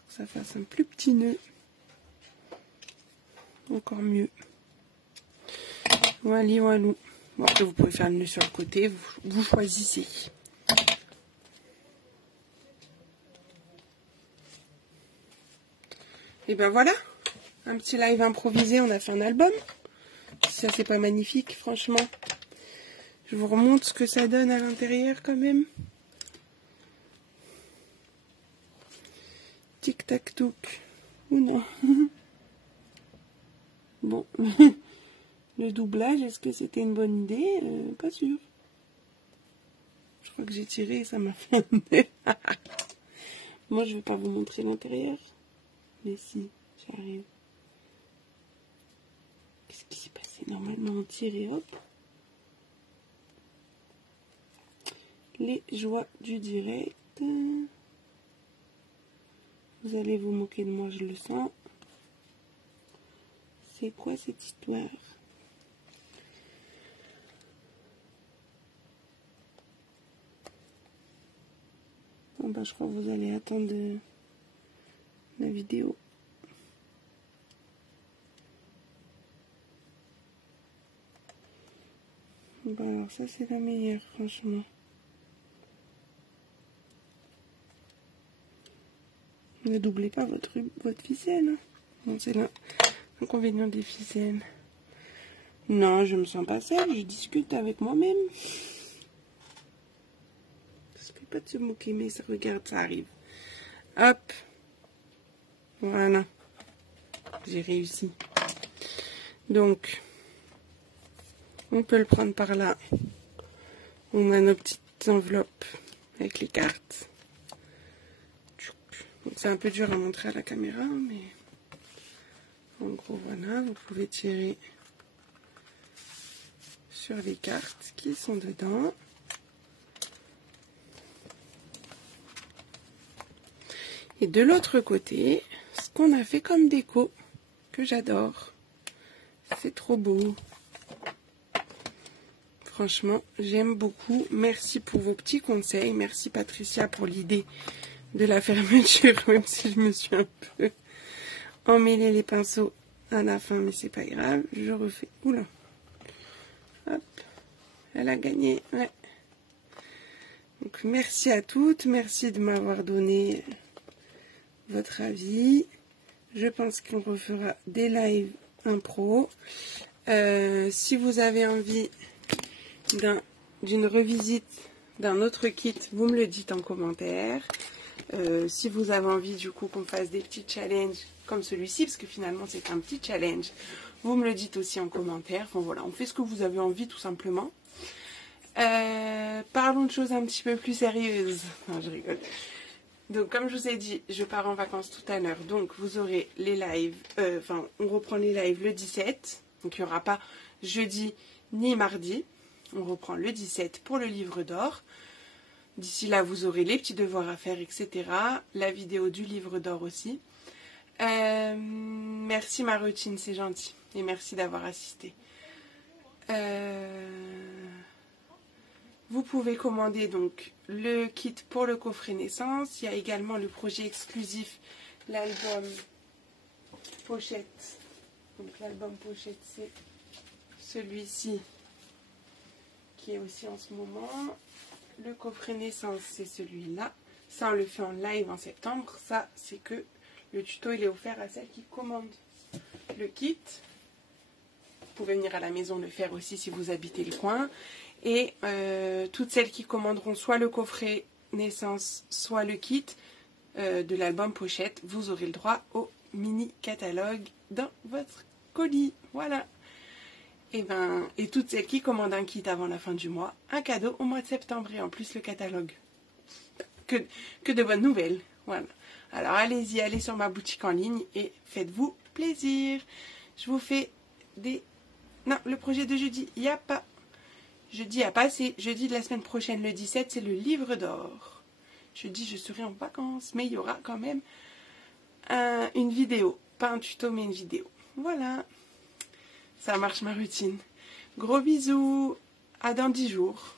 Ça fasse un plus petit nœud. Encore mieux. Voilà, voilà. Bon, après, vous pouvez faire le nœud sur le côté. Vous choisissez. Et ben voilà. Un petit live improvisé. On a fait un album. Ça, c'est pas magnifique, franchement. Je vous remonte ce que ça donne à l'intérieur, quand même. Tic-tac-touc. Ou non. Bon. Le doublage, est-ce que c'était une bonne idée? Pas sûr. Je crois que j'ai tiré et ça m'a fait un nœud. Moi, je vais pas vous montrer l'intérieur. Mais si, j'arrive. Qu'est-ce qui s'est passé? Normalement, on tire et hop. Les joies du direct. Vous allez vous moquer de moi, je le sens. C'est quoi cette histoire? Bon bah, je crois que vous allez attendre la vidéo. Bon alors ça c'est la meilleure, franchement. Ne doublez pas votre ficelle. Hein. Bon, c'est l'inconvénient des ficelles. Non, je me sens pas seule, je discute avec moi-même. Ça fait pas de se moquer, mais ça regarde, ça arrive. Hop. Voilà. J'ai réussi. Donc, on peut le prendre par là. On a nos petites enveloppes avec les cartes. C'est un peu dur à montrer à la caméra, mais en gros, voilà, vous pouvez tirer sur les cartes qui sont dedans. Et de l'autre côté, ce qu'on a fait comme déco, que j'adore. C'est trop beau. Franchement, j'aime beaucoup. Merci pour vos petits conseils. Merci Patricia pour l'idée de la fermeture, même si je me suis un peu emmêlé les pinceaux à la fin, mais c'est pas grave. Je refais. Oula. Hop. Elle a gagné. Ouais. Donc merci à toutes. Merci de m'avoir donné votre avis. Je pense qu'on refera des lives impro. Si vous avez envie d'une revisite d'un autre kit, vous me le dites en commentaire. Si vous avez envie du coup qu'on fasse des petits challenges comme celui-ci, parce que finalement c'est un petit challenge, vous me le dites aussi en commentaire. Enfin voilà, on fait ce que vous avez envie tout simplement. Parlons de choses un petit peu plus sérieuses. Non, je rigole. Donc comme je vous ai dit, je pars en vacances tout à l'heure, donc vous aurez les lives, on reprend les lives le 17, donc il n'y aura pas jeudi ni mardi, on reprend le 17 pour le livre d'or. D'ici là, vous aurez les petits devoirs à faire, etc. La vidéo du livre d'or aussi. Merci Marotine, c'est gentil, et merci d'avoir assisté. Vous pouvez commander donc le kit pour le coffret naissance. Il y a également le projet exclusif, l'album pochette. Donc l'album pochette, c'est celui-ci qui est aussi en ce moment. Le coffret naissance, c'est celui-là. Ça, on le fait en live en septembre. Ça, c'est que le tuto, il est offert à celles qui commandent le kit. Vous pouvez venir à la maison le faire aussi si vous habitez le coin. Et toutes celles qui commanderont soit le coffret naissance, soit le kit de l'album pochette, vous aurez le droit au mini catalogue dans votre colis. Voilà. Et toutes celles qui commandent un kit avant la fin du mois, un cadeau au mois de septembre et en plus le catalogue. Que de bonnes nouvelles. Voilà. Alors allez-y, allez sur ma boutique en ligne et faites-vous plaisir. Je vous fais des... Non, le projet de jeudi, il n'y a pas... Jeudi, il n'y a pas, c'est jeudi de la semaine prochaine, le 17, c'est le livre d'or. Jeudi, je serai en vacances, mais il y aura quand même une vidéo. Pas un tuto, mais une vidéo. Voilà. Ça marche ma routine. Gros bisous. À dans 10 jours.